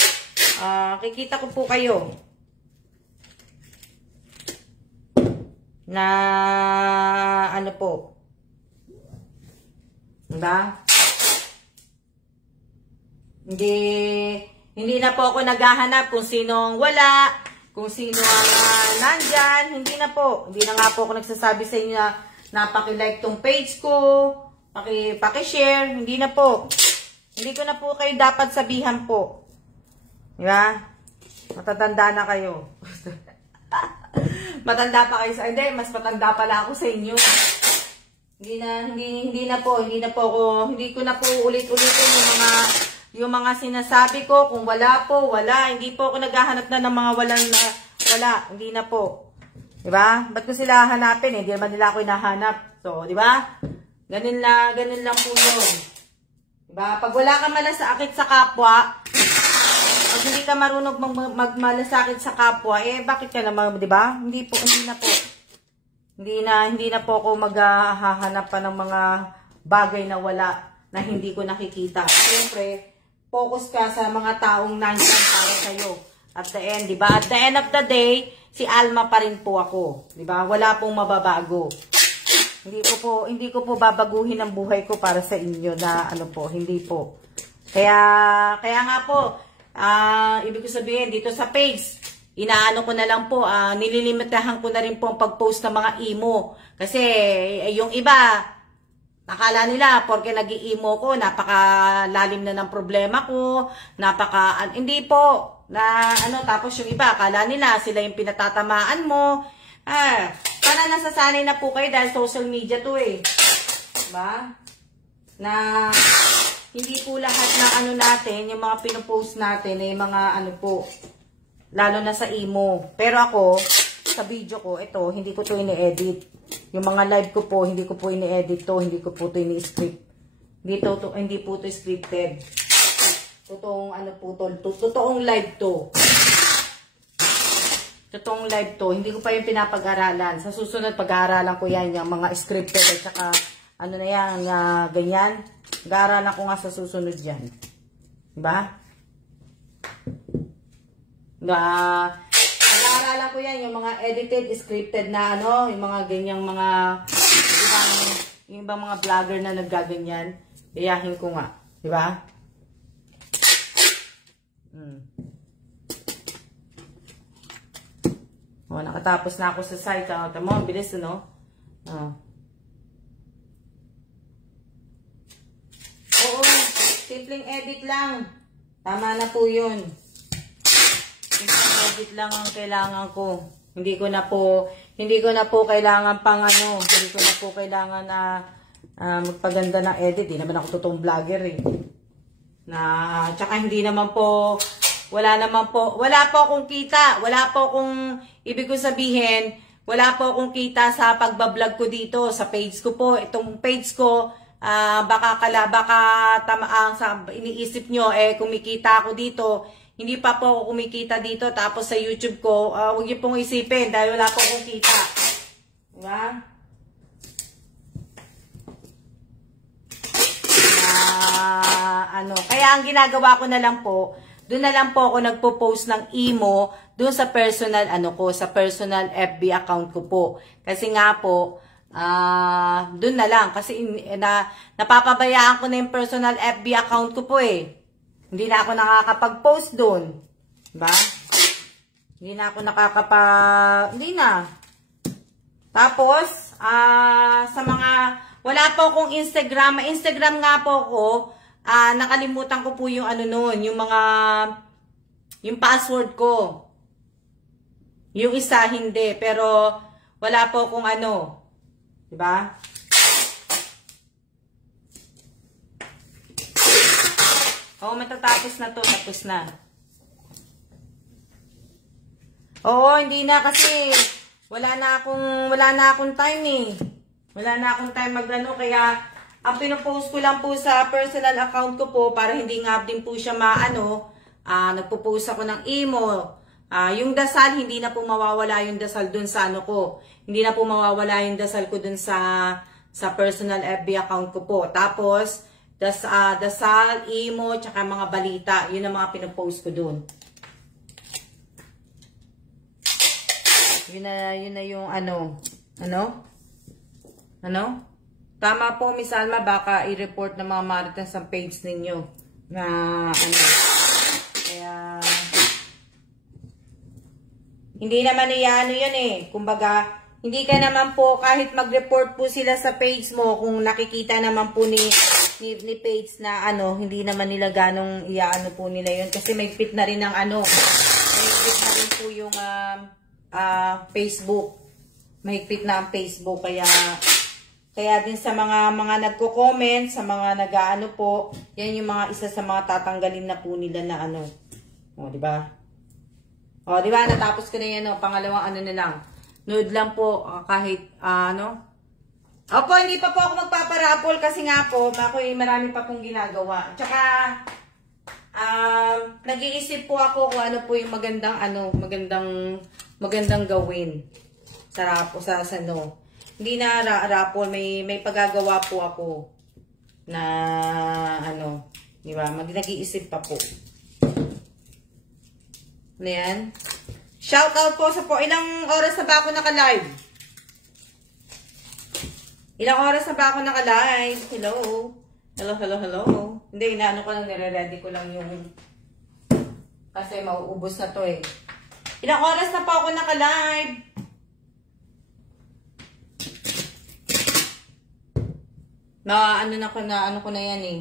Kikita ko po kayo. Na po. Diba? Hindi na po ako naghahanap kung sinong wala, kung sino ang nandyan. Hindi na po. Hindi na nga po ako nagsasabi sa inyo na paki-like tong page ko, paki-share. Hindi na po. Hindi ko na po kayo dapat sabihan po. Diba? Matatanda na kayo. Matanda pa kayo sa... Hindi, mas matanda pala ako sa inyo. Hindi na po ako, hindi ko na po ulit-ulitin yung mga sinasabi ko. Kung wala po, wala. Hindi po ako naghahanap na ng mga wala. Hindi na po. Diba? Ba't ko sila hanapin eh? Hindi naman nila ako hinahanap. So, diba? Ganun lang po yun. Diba? Pag wala ka malasakit sa kapwa, pag hindi ka marunong magmalasakit sa kapwa, eh bakit ka naman, diba? Hindi na po. Hindi na po ako maghahanap pa ng mga bagay na wala, na hindi ko nakikita. Siyempre, focus ka sa mga taong nandyan para sa'yo. At the end, diba? At the end of the day, si Alma pa rin po ako. Diba? Wala pong mababago. Hindi ko po babaguhin ang buhay ko para sa inyo na ano po, hindi po. Kaya nga po, ibig ko sabihin, dito sa page, inaano ko na lang po, nililimitahan ko na rin po ang pag-post ng mga emo. Kasi yung iba, akala nila, porque nag-i-emo ko, napakalalim na ng problema ko, hindi po, tapos yung iba, akala nila, sila yung pinatatamaan mo. Para nasasanay na po kayo dahil social media to eh. Diba? Na hindi po lahat ng natin, yung mga pinopost natin, yung mga po, lalo na sa emo. Pero ako, sa video ko, ito, hindi ko to ini-edit. Yung mga live ko po, hindi ko po ini-edit to, hindi ko po to ini-script. Hindi po to scripted. Totoong totoong live to. Totoong live to, hindi ko pa yung pinapag-aralan. Sa susunod, pag-aaralan ko yan, yung mga scripted at saka, ganyan. Pag-aaralan ko nga sa susunod yan. Diba? Pag-aaralan ko yan, yung mga edited, scripted na yung mga ganyang yung ibang mga vlogger na naggaganyan, iyahin ko nga. Diba? Nakatapos na ako sa site. Tama, bilis, Oo, simpleng edit lang. Tama na po yun. Edit lang ang kailangan ko. Hindi ko na po kailangan hindi ko na po kailangan na magpaganda ng edit. Hindi naman ako totoong vlogger eh. Tsaka hindi naman po, wala po akong kita. Wala po akong, ibig ko sabihin, wala po akong kita sa pagbablog ko dito, sa page ko po. Itong page ko, baka sa iniisip nyo, kumikita ako dito. Hindi pa po ako kumikita dito. Tapos sa YouTube ko, huwag niyo pong isipin dahil wala po akong kita. Diba? Kaya ang ginagawa ko na lang po, doon na lang po ako nagpo-post ng emo doon sa personal sa personal FB account ko po. Kasi nga po, doon na lang kasi napapabayaan ko na yung personal FB account ko po eh. Hindi na ako nakakapag-post doon. Diba? Hindi na ako hindi na. Tapos, sa mga, wala po akong Instagram. May Instagram nga po ako. Nakalimutan ko po yung yung password ko. Yung isa, hindi. Pero, wala po akong Diba? Matatapos na to. Tapos na. Oo, hindi na kasi wala na akong time eh. Wala na akong time kaya ang pinopost ko lang po sa personal account ko po para hindi nga din po siya nagpo-post ako ng emo. Yung dasal, hindi na po mawawala yung dasal dun sa ko. Hindi na po mawawala yung dasal ko dun sa personal FB account ko po. Tapos, dasal, emo, tsaka mga balita. Yun ang mga pinopost ko dun. Yun na yung Tama po, Miss Alma, baka i-report ng mga Marites sa page ninyo. Kaya, Hindi naman ano yun eh. Kumbaga, hindi ka naman po, kahit mag-report po sila sa page mo, kung nakikita naman po ni page na ano, hindi naman nila ganong iaano po nila yun. Kasi may fit na rin ng ano, may fit na rin po yung Facebook. May fit na ang Facebook. Kaya din sa mga nagko-comment, sa mga nag-aano po, yan yung mga isa sa mga tatanggalin na po nila na ano. O, di ba? O, di ba? Natapos ko na yan, o. Pangalawang ano na lang. Nude lang po, kahit ano. Opo, hindi pa po ako magpaparapol kasi nga po, ako marami pa pong ginagawa. Tsaka, nag-iisip po ako kung ano po yung magandang gawin sa ano. Hindi na rapol, may paggagawa po ako na ano, di ba? Nag-iisip pa po. Ano yan? Shout out po sa po. Ilang oras na ba ako naka-live? Ilang oras na ba ako naka-live? Hello? Hello? Hindi, inaano ko lang, nire-ready ko lang yung kasi mauubos na to eh. Ilang oras na pa ako naka-live? Ano ko na yan eh.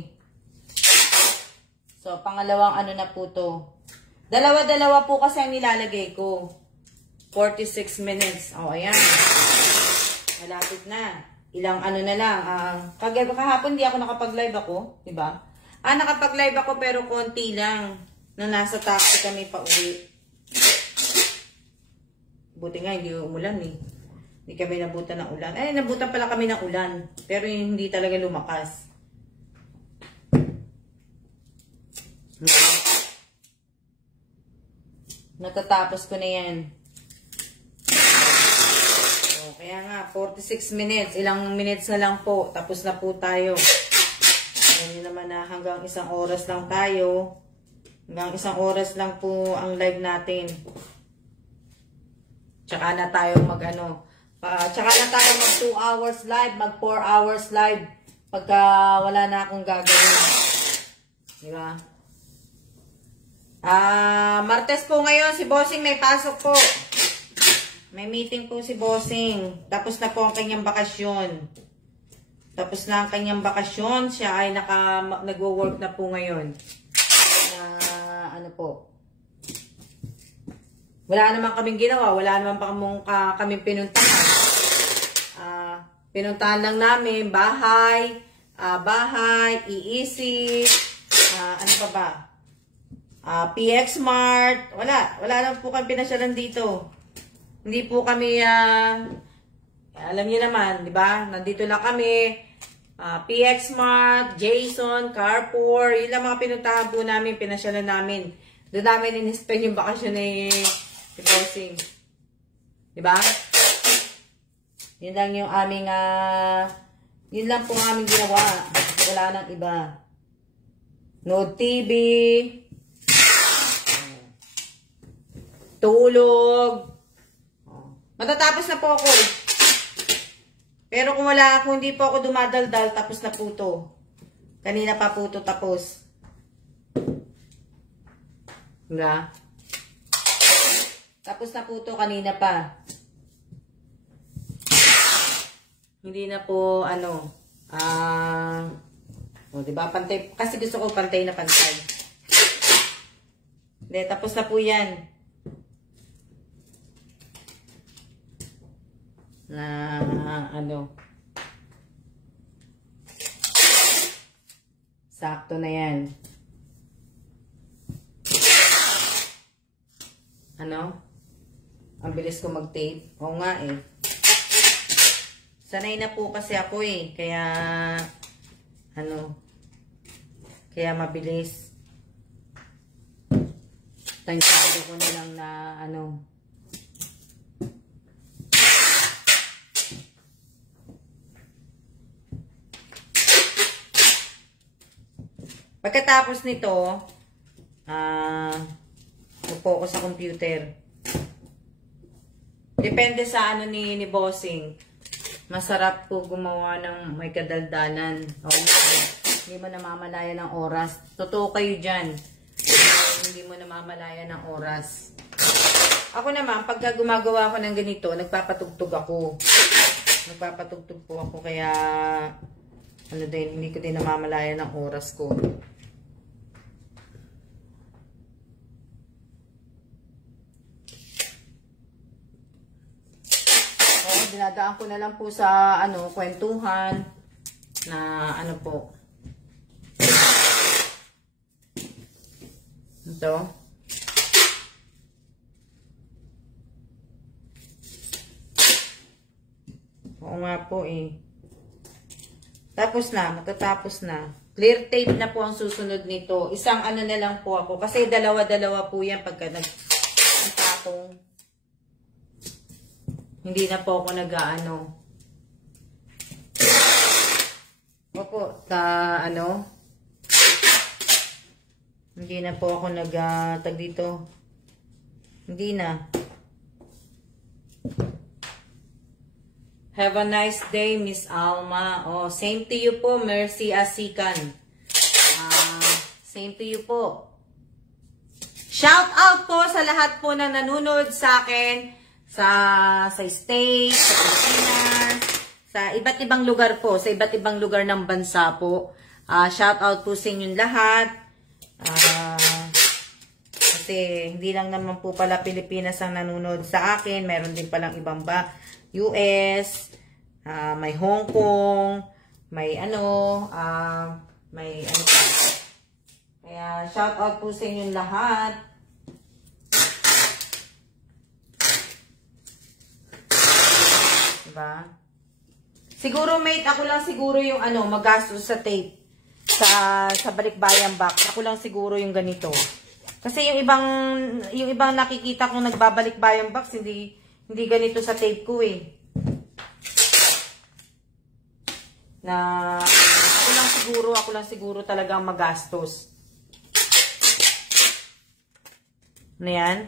So, pangalawang ano na po to. Dalawa-dalawa po kasi ang nilalagay ko. 46 minutes. O, ayan. Malapit na. Ilang ano na lang. Kahapon di ako nakapag-live ako. Diba? Nakapag-live ako pero konti lang. Nung nasa taxi kami pa uwi. Buti nga, hindi umulan eh. Hindi kami nabutan ng ulan. Nabutan pala kami ng ulan. Pero hindi talaga lumakas. Natatapos ko na yan. So, kaya nga, 46 minutes. Ilang minutes na lang po. Tapos na po tayo. Alam niyo naman na hanggang 1 oras lang tayo. Hanggang 1 oras lang po ang live natin. Tsaka na tayo tsaka na tayo mag 2 hours live, mag 4 hours live pagka wala na akong gagawin. Diba? Martes po ngayon, si Bossing may pasok po. May meeting po si Bossing. Tapos na po ang kanyang bakasyon. Siya ay nagwo-work na po ngayon. Ano po. Wala naman kaming ginawa. Wala naman pa kaming pinuntahan. Pinuntahan lang namin bahay, iisip, ano pa ba? PX Mart. Wala naman po kami pinasyalan dito. Hindi po kami, alam niyo naman, di ba? Nandito lang kami. PX Mart, Jason, Carrefour. Yun lang mga pinuntahan po namin, pinasyalan namin. Doon namin in-spend yung bakasyon ni Bossing. Di ba? Yun lang yung aming, yun lang po ang aming ginawa. Wala nang iba. Node TV. Tulog. Matatapos na po ako. Pero kung hindi po ako dumadaldal, tapos na po to. Kanina pa po to tapos. Diba? Tapos na po to kanina pa. Hindi na po, diba, pantay, kasi gusto ko pantay na pantay. Hindi, tapos na po yan. Sakto na yan. Ang bilis ko mag-tape. Oo nga eh. Sanay na po kasi ako eh. Kaya, kaya mabilis. Tansado ko na lang na, pagkatapos nito, upo ko sa computer. Depende sa ni Bossing. Masarap po gumawa ng may kadaldanan. Hindi mo namamalaya ng oras. Totoo kayo dyan. Hindi mo namamalaya ng oras. Ako naman, pagka gumagawa ako ng ganito, nagpapatugtog ako. Nagpapatugtog po ako, kaya, ano din, hindi ko din namamalayan ng oras ko. Dinadaan ko na lang po sa ano, kwentuhan na ano po. Ito. Oo nga po eh. Tapos na, matatapos na. Clear tape na po ang susunod nito. Isang ano na lang po ako. Kasi dalawa-dalawa po yan pagka nagtatong. Hindi na po ako nag-ano. Opo, ano? Hindi na po ako tag dito. Hindi na. Have a nice day, Miss Alma. Oh, same to you po, Mercy Asikan. Same to you po. Shout out po sa lahat po na nanonood sa akin. Sa state, sa Pilipinas, sa iba't ibang lugar po, sa iba't ibang lugar ng bansa po. Shout out po sa inyong lahat. Kasi hindi lang naman po pala Pilipinas ang nanonood sa akin, meron din palang ibang US, may Hong Kong, may may ano pa. Kaya shout out po sa inyong lahat. Diba? Siguro mate, ako lang siguro yung magastos sa tape sa balikbayan box. Ako lang siguro yung ganito. Kasi yung ibang nakikita kong nagbabalikbayan box, hindi ganito sa tape ko eh. Na ako lang siguro talagang magastos. Na yan?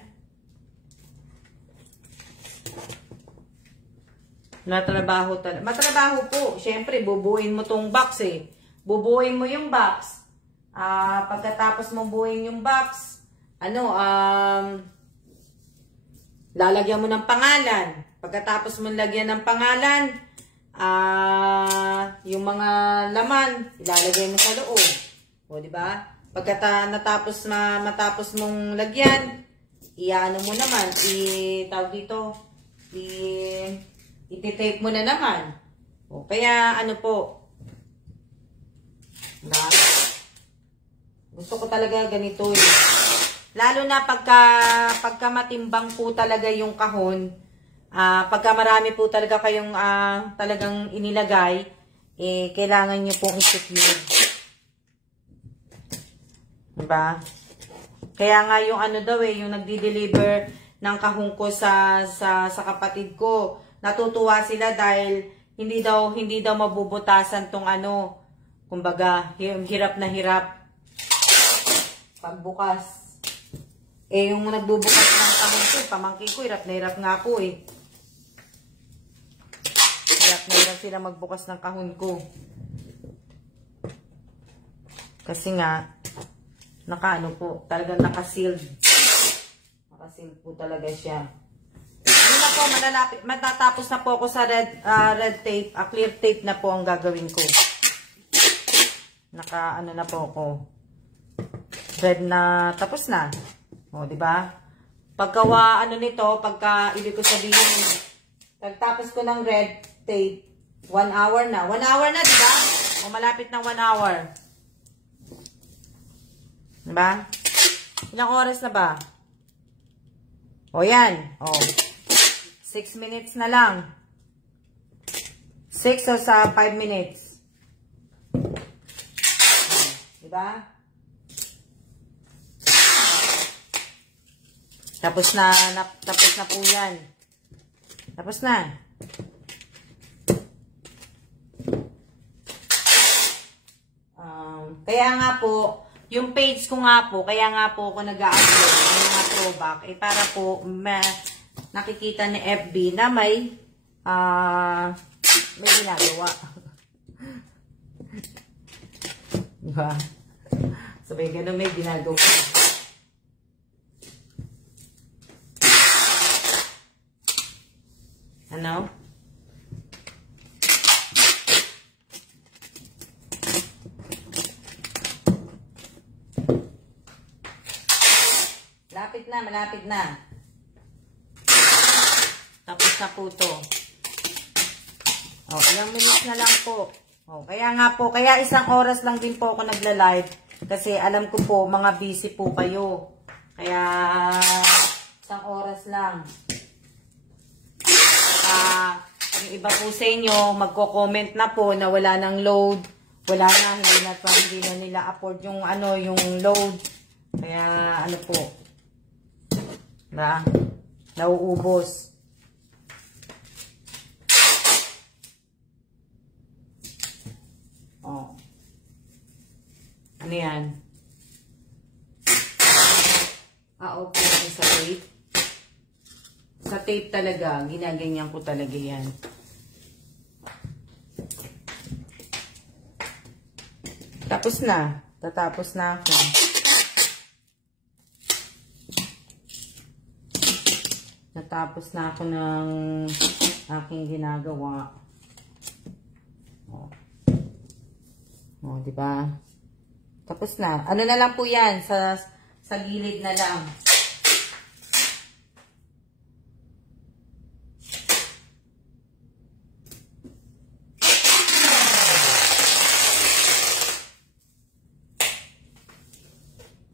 Matrabaho talaga. Matrabaho po. Siyempre, bubuin mo tong box eh. Bubuin mo yung box. Pagkatapos mo buuin yung box, lalagyan mo ng pangalan. Pagkatapos mo lagyan ng pangalan, yung mga laman, ilalagay mo sa loob. O, di ba? Matapos mong lagyan, iano mo naman, iti-tape mo na naman. O, kaya po. Diba? Gusto ko talaga ganito eh. Lalo na pagka matimbang po talaga yung kahon, pagka marami po talaga kayong talagang inilagay, kailangan nyo pong i-secure. Diba? Kaya nga yung yung nagdi-deliver ng kahon ko sa kapatid ko, natutuwa sila dahil hindi daw mabubutasan tong kumbaga, hirap na hirap pagbukas. Yung nagbubukas ng kahon ko, pamangkin ko, hirap na hirap nga po eh. Hirap na hirap sila magbukas ng kahon ko. Kasi nga, talagang nakasealed. Nakasealed po talaga siya. Na po, matatapos na po ako sa red tape, clear tape na po ang gagawin ko. Na po ako. Red na, tapos na. O, diba? Pagka ibig ko sabihin, pagtapos ko ng red tape, 1 hour na. 1 hour na, diba? O, malapit ng 1 hour. Diba? Ilang oras na ba? O, yan. O, 6 minutes na lang. 6 o sa 5 minutes. Diba? Tapos na po yan. Tapos na. Kaya nga po, yung page ko nga po, kaya nga po ako nag-upload ng mga throwback, para po nakikita ni FB na may ginagawa. Diba? Sabi ganun, may ginagawa. Ano? Malapit na. Tapos na po to. Oh, ilang minutes na lang po. Oh, kaya nga po, kaya isang oras lang din po ako nagla-live. Kasi alam ko po, mga busy po kayo. Kaya, isang oras lang. Yung iba po sa inyo, magko-comment na po na wala nang load. Wala na, hindi na nila afford yung yung load. Kaya, po. Nauubos. Oh. Ano yan? Okay. Sa tape. Sa tape talaga. Ginaganyan ko talaga yan. Tapos na. Tatapos na ako. Natapos na ako ng aking ginagawa. Oh, di ba? Tapos na. Ano na lang po 'yan sa gilid na lang.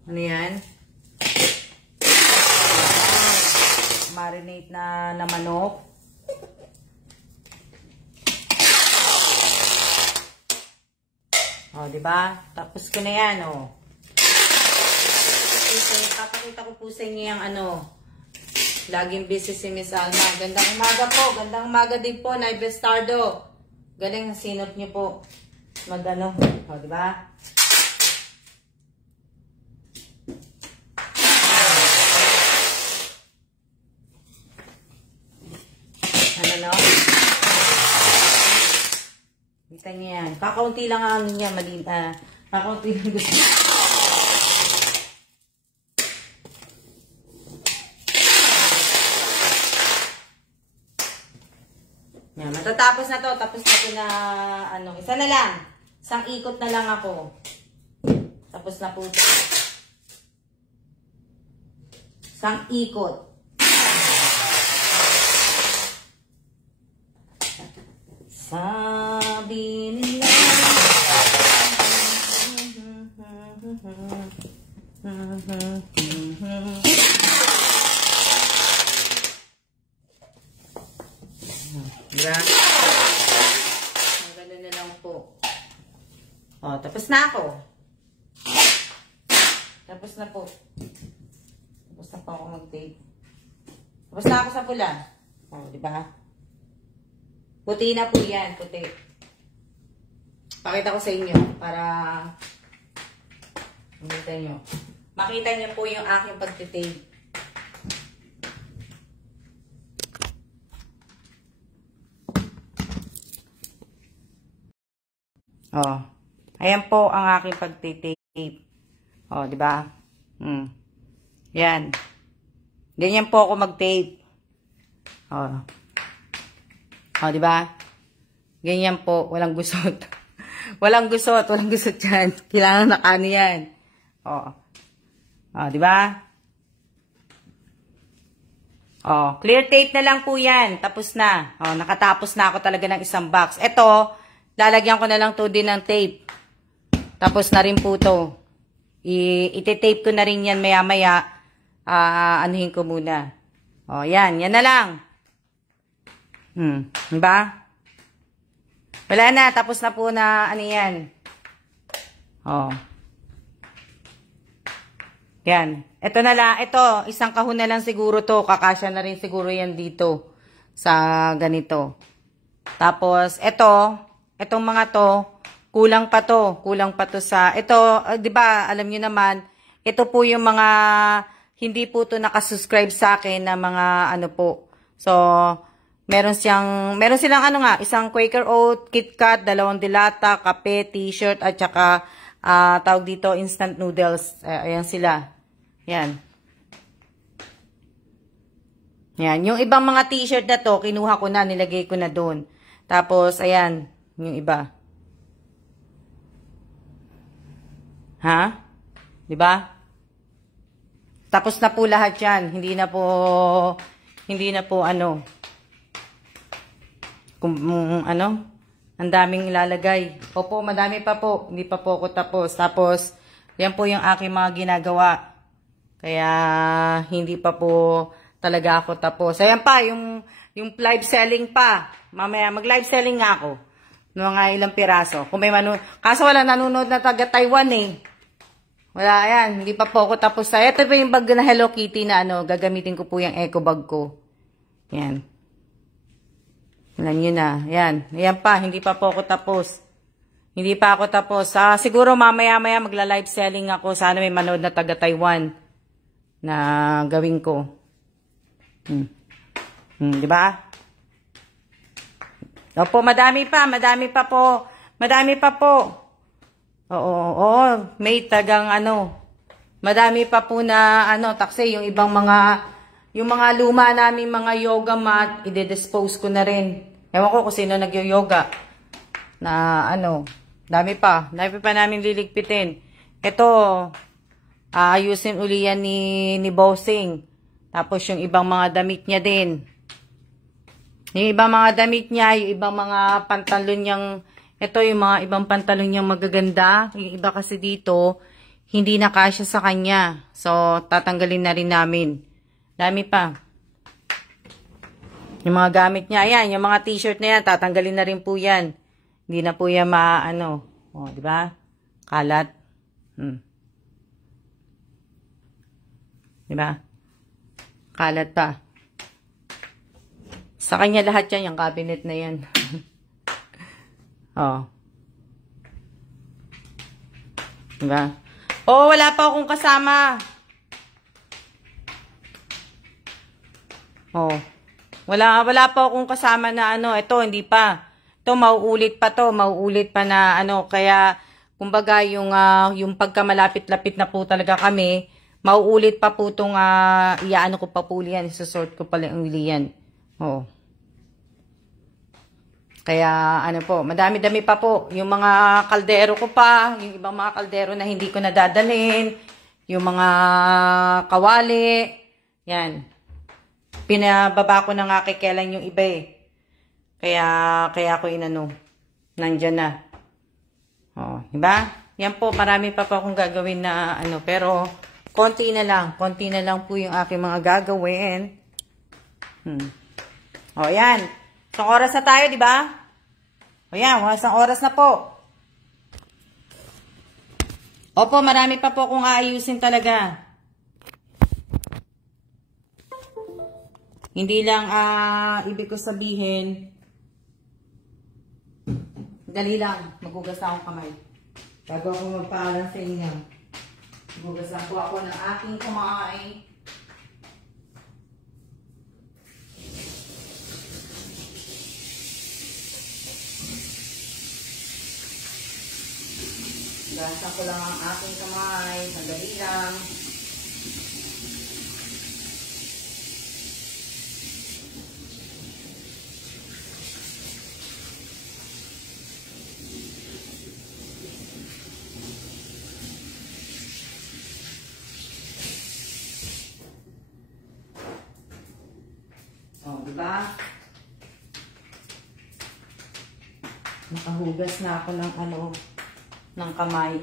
Ano 'yan? Marinate na manok. Oh, 'di ba? Tapos ko na 'yan, oh. Papakita ko po sa inyo yung laging busy si Miss Alma. Gandang umaga po. Gandang umaga din po, Nay Bestardo. Galing ang sinop niyo po. Oh, 'di ba? No? Kita niyo yan. Kakaunti lang ang niya. Kakaunti lang gusto. Yan. Matatapos na to. Tapos na to na isa na lang. Isang ikot na lang ako. Tapos na po ito. Isang ikot. Sabi nila diba? Ganun na lang po. Oh, tapos na ako. Tapos na po. Tapos na po ako mag-tape. Tapos na ako sa pula. Oh, diba? Puti na po yan, puti. Pakita ko sa inyo para makita nyo po yung aking pagtitape. Oh, ayan po ang aking pagtitape. Oh, di ba? Yan. Ganyan po ako mag-tape. Oh. Oh, di ba? Ganyan po, walang gusot. walang gusot yan. Kailangan nakano yan. Oh. Oh, di ba? Oh, clear tape na lang po yan. Tapos na. Oh, nakatapos na ako talaga ng isang box. Ito, lalagyan ko na lang to din ng tape. Tapos na rin po to. Iti-tape ko na rin yan maya-maya. Anuhin ko muna. Oh, yan. Yan na lang. Diba? Wala na. Tapos na po na yan. Oh. Yan. Ito na lang. Ito, isang kahon na lang siguro to. Kakasya na rin siguro yan dito. Sa ganito. Tapos, itong mga to, kulang pa to. Kulang pa to sa, diba, alam nyo naman, ito po yung mga, hindi po to nakasubscribe sa akin na mga po. So, meron silang isang Quaker Oat, KitKat, 2 dilata, kape, t-shirt, at saka, tawag dito, instant noodles. Ayan sila. Yan. Yan. Yung ibang mga t-shirt na to, kinuha ko na, nilagay ko na doon. Tapos, ayan, yung iba. Ha? Diba? Tapos na po lahat yan. Hindi na po ano, kung ano, ang daming ilalagay. Opo, madami pa po. Hindi pa po ako tapos. Tapos, yan po yung aking mga ginagawa. Kaya, hindi pa po talaga ako tapos. Ayan pa, yung live selling pa. Mamaya, mag-live selling nga ako. Mga ilang piraso. Kung may kaso wala nanonood na taga Taiwan eh. Wala, ayan. Hindi pa po ako tapos. Ito pa yung bag na Hello Kitty na ano, gagamitin ko po yung eco bag ko. Yan. Alam nyo na. Yan. Ayan pa, hindi pa po ako tapos. Hindi pa ako tapos. Siguro mamaya-maya magla-live selling ako. Sana may manood na taga Taiwan na gawin ko. Diba? Opo, madami pa po. Madami pa po. Oo, may tagang ano. Madami pa po na ano, taksi, yung ibang yung mga luma namin mga yoga mat, i-dispose ko na rin. Ewan ko kung sino nag-yoga. Na ano, dami pa namin liligpitin. Ito, ayusin uli yan ni Bossing. Tapos yung ibang mga damit niya din. Yung ibang mga damit niya, yung ibang mga pantalon niyang, ito yung mga ibang pantalon niyang magaganda. Yung iba kasi dito, hindi na kasya sa kanya. So, tatanggalin na rin namin. Dami pa. Yung mga gamit niya, ayan, yung mga t-shirt na yan, tatanggalin na rin po yan. Hindi na po yan maano. O, di ba? Kalat. Di ba? Kalat pa. Sa kanya lahat yan, yung cabinet na yan. Oh. Diba? Oh, wala pa akong kasama. Oh. Wala pa akong kasama na ano, ito hindi pa. Ito mauulit pa to, mauulit pa na ano, kaya kumbaga yung pagkamalapit-lapit na po talaga kami, mauulit pa po tong iaano ko pa po yan, isusort ko pala ang yan. Oh. Kaya, ano po, madami-dami pa po. Yung mga kaldero ko pa, yung ibang mga kaldero na hindi ko nadadalhin, yung mga kawali, yan. Pinababa ko na nga kay Kailan yung iba eh. Kaya ako inano, nandyan na. O, diba? Yan po, marami pa po akong gagawin na ano, pero konti na lang po yung aking mga gagawin. O, yan. Isang oras na tayo, di ba? O yan, isang oras na po. Opo, marami pa po akong aayusin talaga. Hindi lang, ibig ko sabihin, dali lang, magugas na akong kamay. Bago ako magpaalam sa inyo. Magugas na po ako ng aking kamay. Gasan ko lang ang aking kamay. Sandali lang. Oh, diba? Nakahugas na ako ng ng kamay.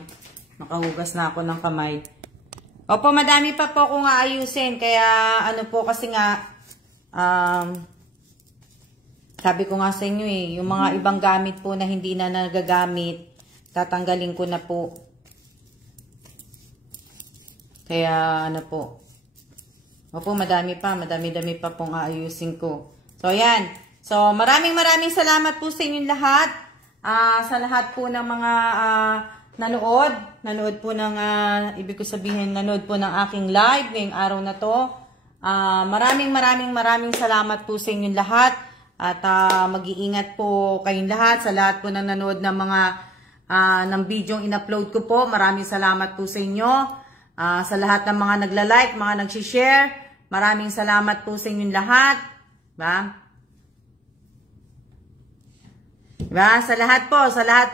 Nakahugas na ako ng kamay. Opo, madami pa po akong aayusin. Kaya, ano po kasi nga, sabi ko nga sa inyo eh, yung mga ibang gamit po na hindi na nagagamit, tatanggalin ko na po. Kaya, ano po. Opo, madami pa pong aayusin ko. So, ayan. So, maraming salamat po sa inyong lahat. Sa lahat po ng mga nanood po ng, ibig ko sabihin, nanood po ng aking live ngayong araw na to. Maraming salamat po sa inyong lahat. At mag-iingat po kayong lahat sa lahat po ng nanood ng mga ng video in-upload ko po. Maraming salamat po sa inyo. Sa lahat ng mga nagla-like, mga nag-share, Maraming salamat po sa inyong lahat. Diba? Sa lahat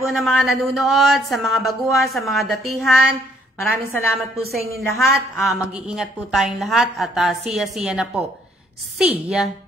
po ng mga nanunood, sa mga baguhan, sa mga datihan, maraming salamat po sa inyong lahat. Mag-iingat po tayong lahat at see ya na po. See ya!